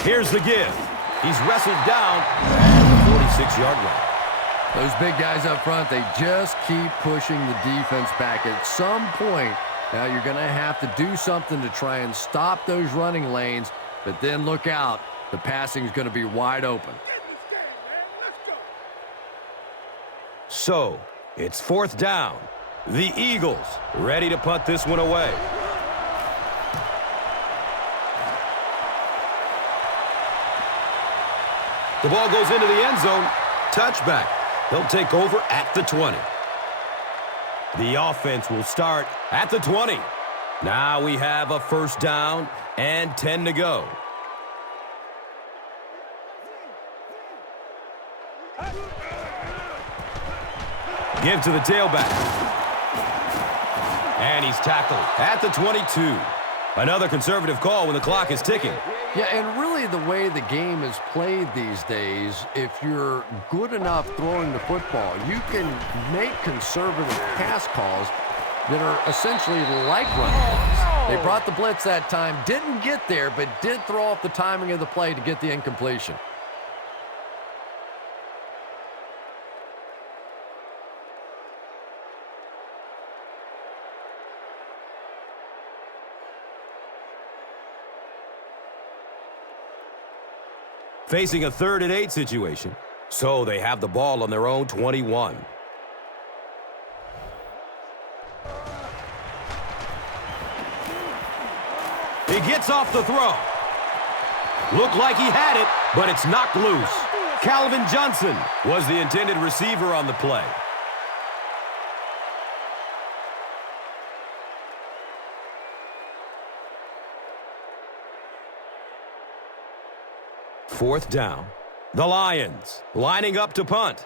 Here's the give. He's wrestled down at the 46-yard line. Those big guys up front, they just keep pushing the defense back. At some point, now you're going to have to do something to try and stop those running lanes, but then look out. The passing is going to be wide open. So, it's fourth down. The Eagles ready to punt this one away. The ball goes into the end zone. Touchback. They'll take over at the 20. The offense will start at the 20. Now we have a first down and 10 to go. Give to the tailback. And he's tackled at the 22. Another conservative call when the clock is ticking. Yeah, and really the way the game is played these days, if you're good enough throwing the football, you can make conservative pass calls that are essentially like running ones. They brought the blitz that time, didn't get there, but did throw off the timing of the play to get the incompletion. Facing a 3rd and 8 situation. So they have the ball on their own 21. He gets off the throw. Looked like he had it, but it's knocked loose. Calvin Johnson was the intended receiver on the play. Fourth down. The Lions lining up to punt.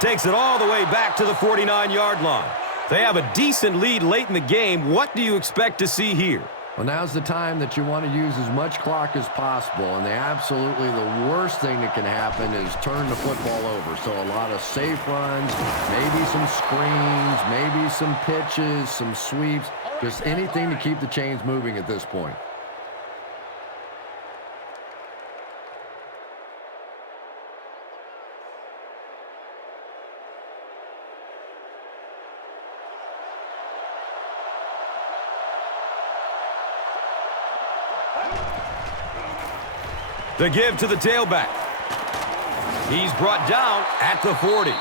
Takes it all the way back to the 49-yard line. They have a decent lead late in the game. What do you expect to see here? Well, now's the time that you want to use as much clock as possible, and absolutely the worst thing that can happen is turn the football over. So a lot of safe runs, maybe some screens, maybe some pitches, some sweeps, just anything to keep the chains moving at this point. The give to the tailback. He's brought down at the 40.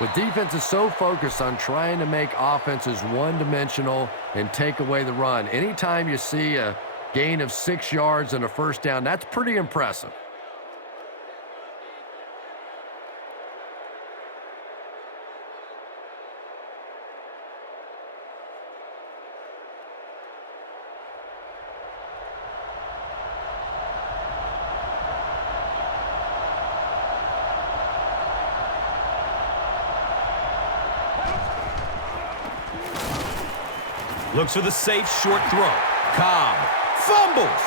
The defense is so focused on trying to make offenses one-dimensional and take away the run. Anytime you see a gain of 6 yards and a first down, that's pretty impressive. Looks for the safe short throw. Cobb fumbles.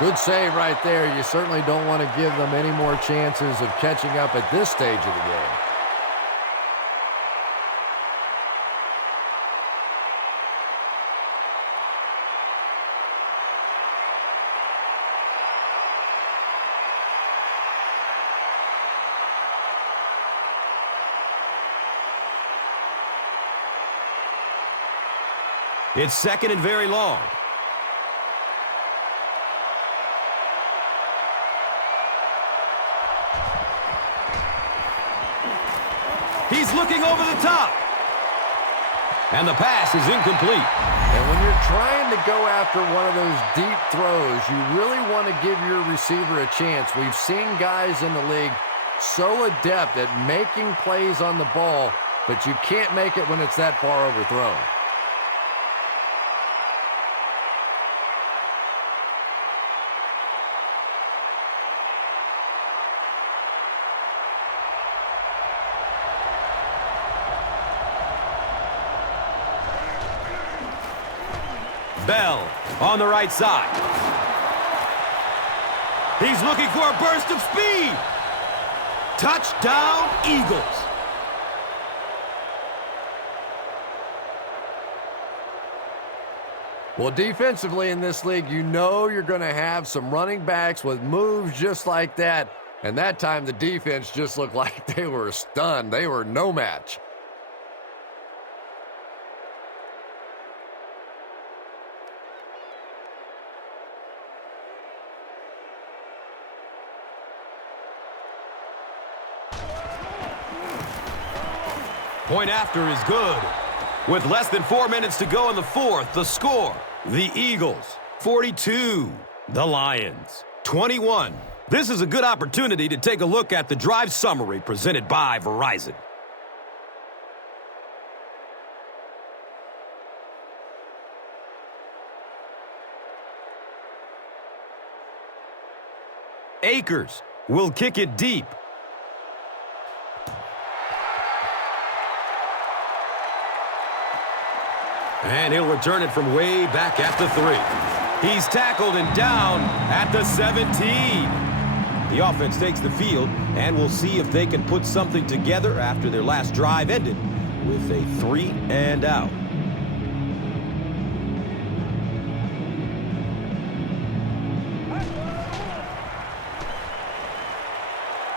Good save right there. You certainly don't want to give them any more chances of catching up at this stage of the game. It's second and very long. He's looking over the top. And the pass is incomplete. And when you're trying to go after one of those deep throws, you really want to give your receiver a chance. We've seen guys in the league so adept at making plays on the ball, but you can't make it when it's that far overthrown. Bell on the right side. He's looking for a burst of speed. Touchdown, Eagles. Well, defensively in this league, you know you're going to have some running backs with moves just like that. And that time, the defense just looked like they were stunned. They were no match. Point after is good. With less than 4 minutes to go in the fourth, the score, the Eagles, 42. The Lions, 21. This is a good opportunity to take a look at the drive summary presented by Verizon. Akers will kick it deep. And he'll return it from way back at the 3. He's tackled and down at the 17. The offense takes the field, and we'll see if they can put something together after their last drive ended with a 3 and out.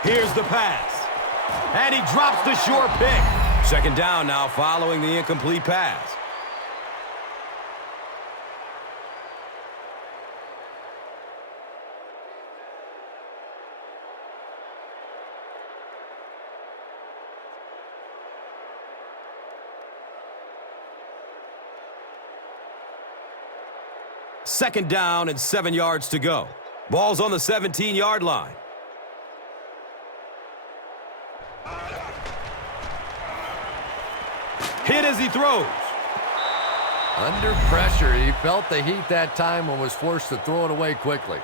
Here's the pass. And he drops the short pick. Second down now following the incomplete pass. Second down and 7 yards to go. Ball's on the 17-yard line. Hit as he throws. Under pressure, he felt the heat that time and was forced to throw it away quickly.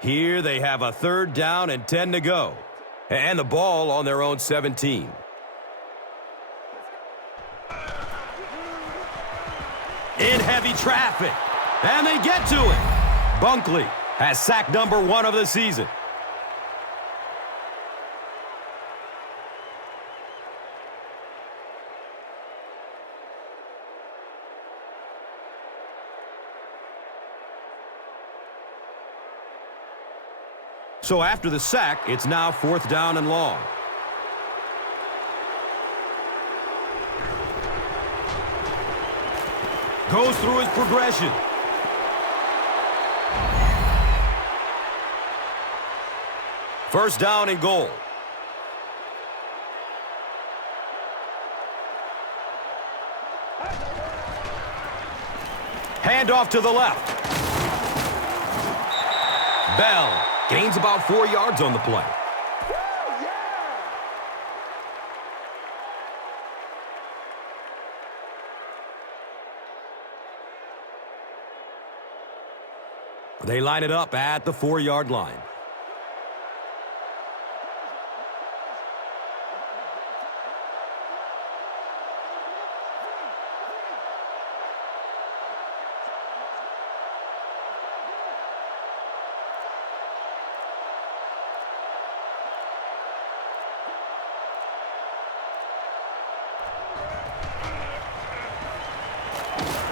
Here they have a third down and 10 to go. And the ball on their own 17. In heavy traffic. And they get to it. Bunkley has sack number 1 of the season. So after the sack, it's now 4th down and long. Goes through his progression. First down and goal. Handoff to the left. Bell gains about 4 yards on the play. They line it up at the 4-yard line.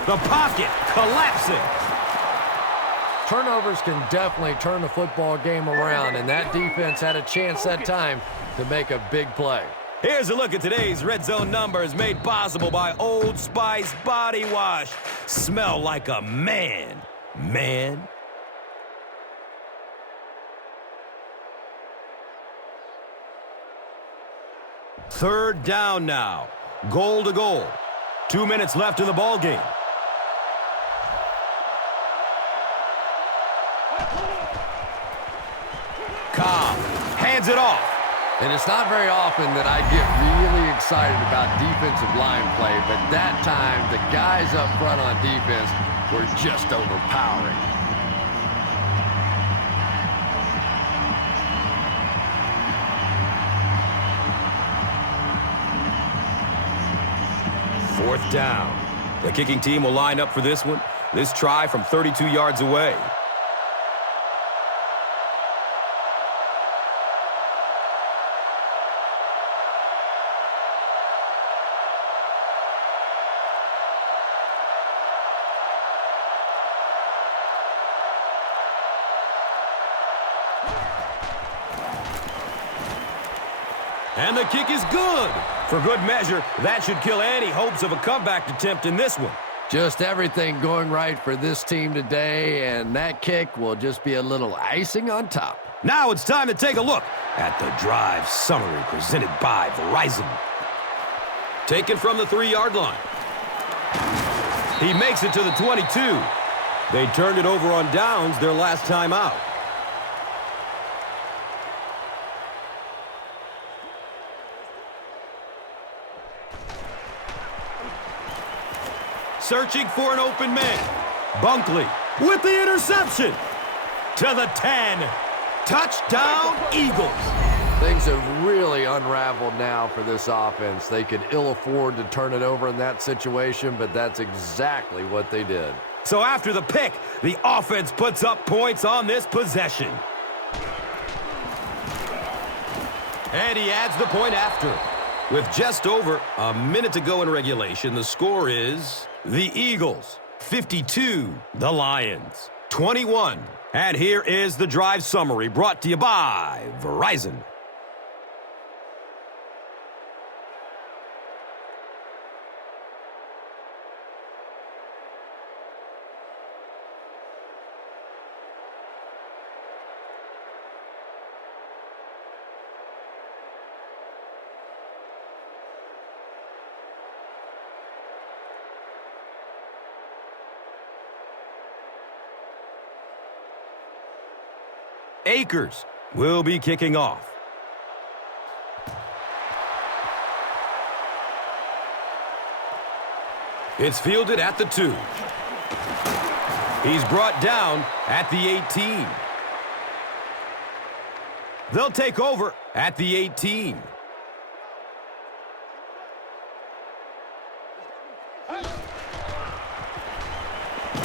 The pocket collapsing. Turnovers can definitely turn the football game around, and that defense had a chance that time to make a big play. Here's a look at today's Red Zone numbers made possible by Old Spice Body Wash. Smell like a man. Man. Third down now. Goal to goal. 2 minutes left in the ball game. Cobb hands it off. And it's not very often that I get really excited about defensive line play, but that time the guys up front on defense were just overpowering. Fourth down. The kicking team will line up for this one. This try from 32 yards away. And the kick is good. For good measure, that should kill any hopes of a comeback attempt in this one. Just everything going right for this team today, and that kick will just be a little icing on top. Now it's time to take a look at the drive summary presented by Verizon. Taken from the 3-yard line. He makes it to the 22. They turned it over on downs their last time out. Searching for an open man. Bunkley with the interception. To the 10. Touchdown, Eagles. Things have really unraveled now for this offense. They could ill afford to turn it over in that situation, but that's exactly what they did. So after the pick, the offense puts up points on this possession. And he adds the point after. With just over a minute to go in regulation, the score is the Eagles 52, the Lions 21. And here is the drive summary brought to you by Verizon. Akers will be kicking off. It's fielded at the 2. He's brought down at the 18. They'll take over at the 18.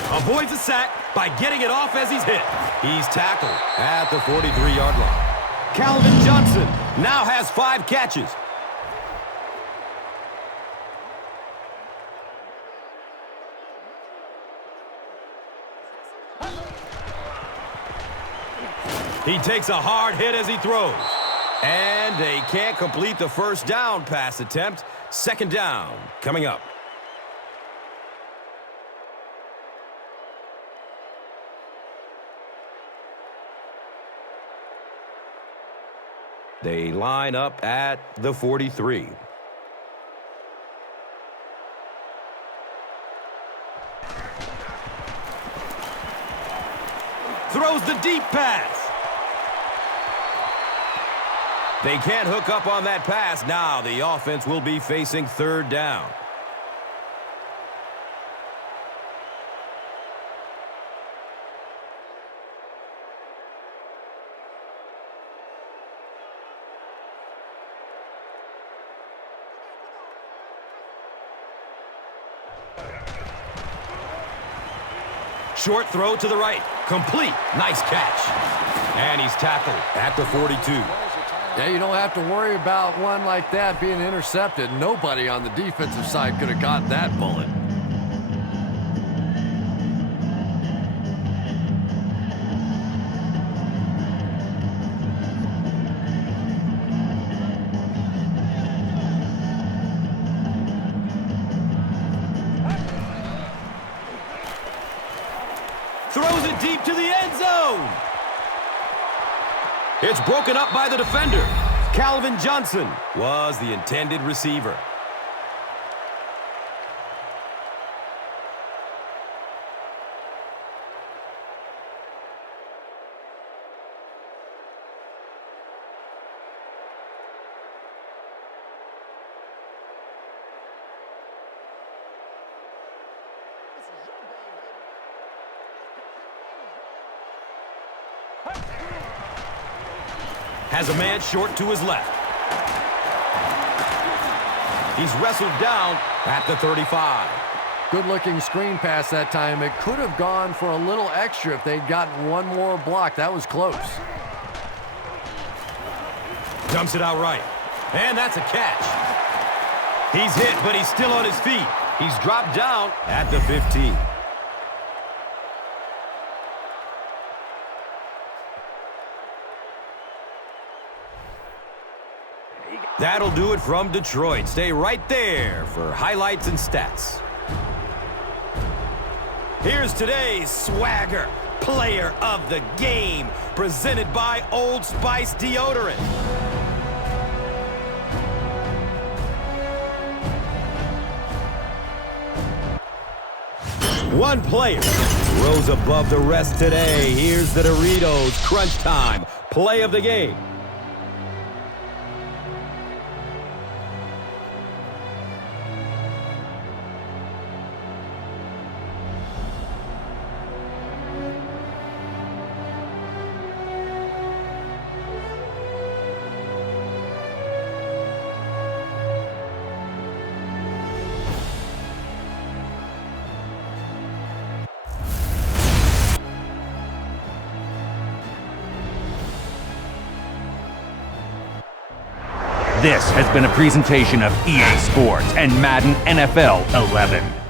Avoids a sack by getting it off as he's hit. He's tackled at the 43-yard line. Calvin Johnson now has 5 catches. He takes a hard hit as he throws. And they can't complete the first down pass attempt. Second down coming up. They line up at the 43. Throws the deep pass. They can't hook up on that pass. Now the offense will be facing third down. Short throw to the right. Complete. Nice catch. And he's tackled at the 42. Yeah, you don't have to worry about one like that being intercepted. Nobody on the defensive side could have caught that bullet. Throws it deep to the end zone. It's broken up by the defender. Calvin Johnson was the intended receiver. Has a man short to his left. He's wrestled down at the 35. Good-looking screen pass that time. It could have gone for a little extra if they'd gotten one more block. That was close. Dumps it out right. And that's a catch. He's hit, but he's still on his feet. He's dropped down at the 15. That'll do it from Detroit. Stay right there for highlights and stats. Here's today's Swagger Player of the Game, presented by Old Spice Deodorant. One player rose above the rest today. Here's the Doritos Crunch Time Play of the Game. This has been a presentation of EA Sports and Madden NFL 11.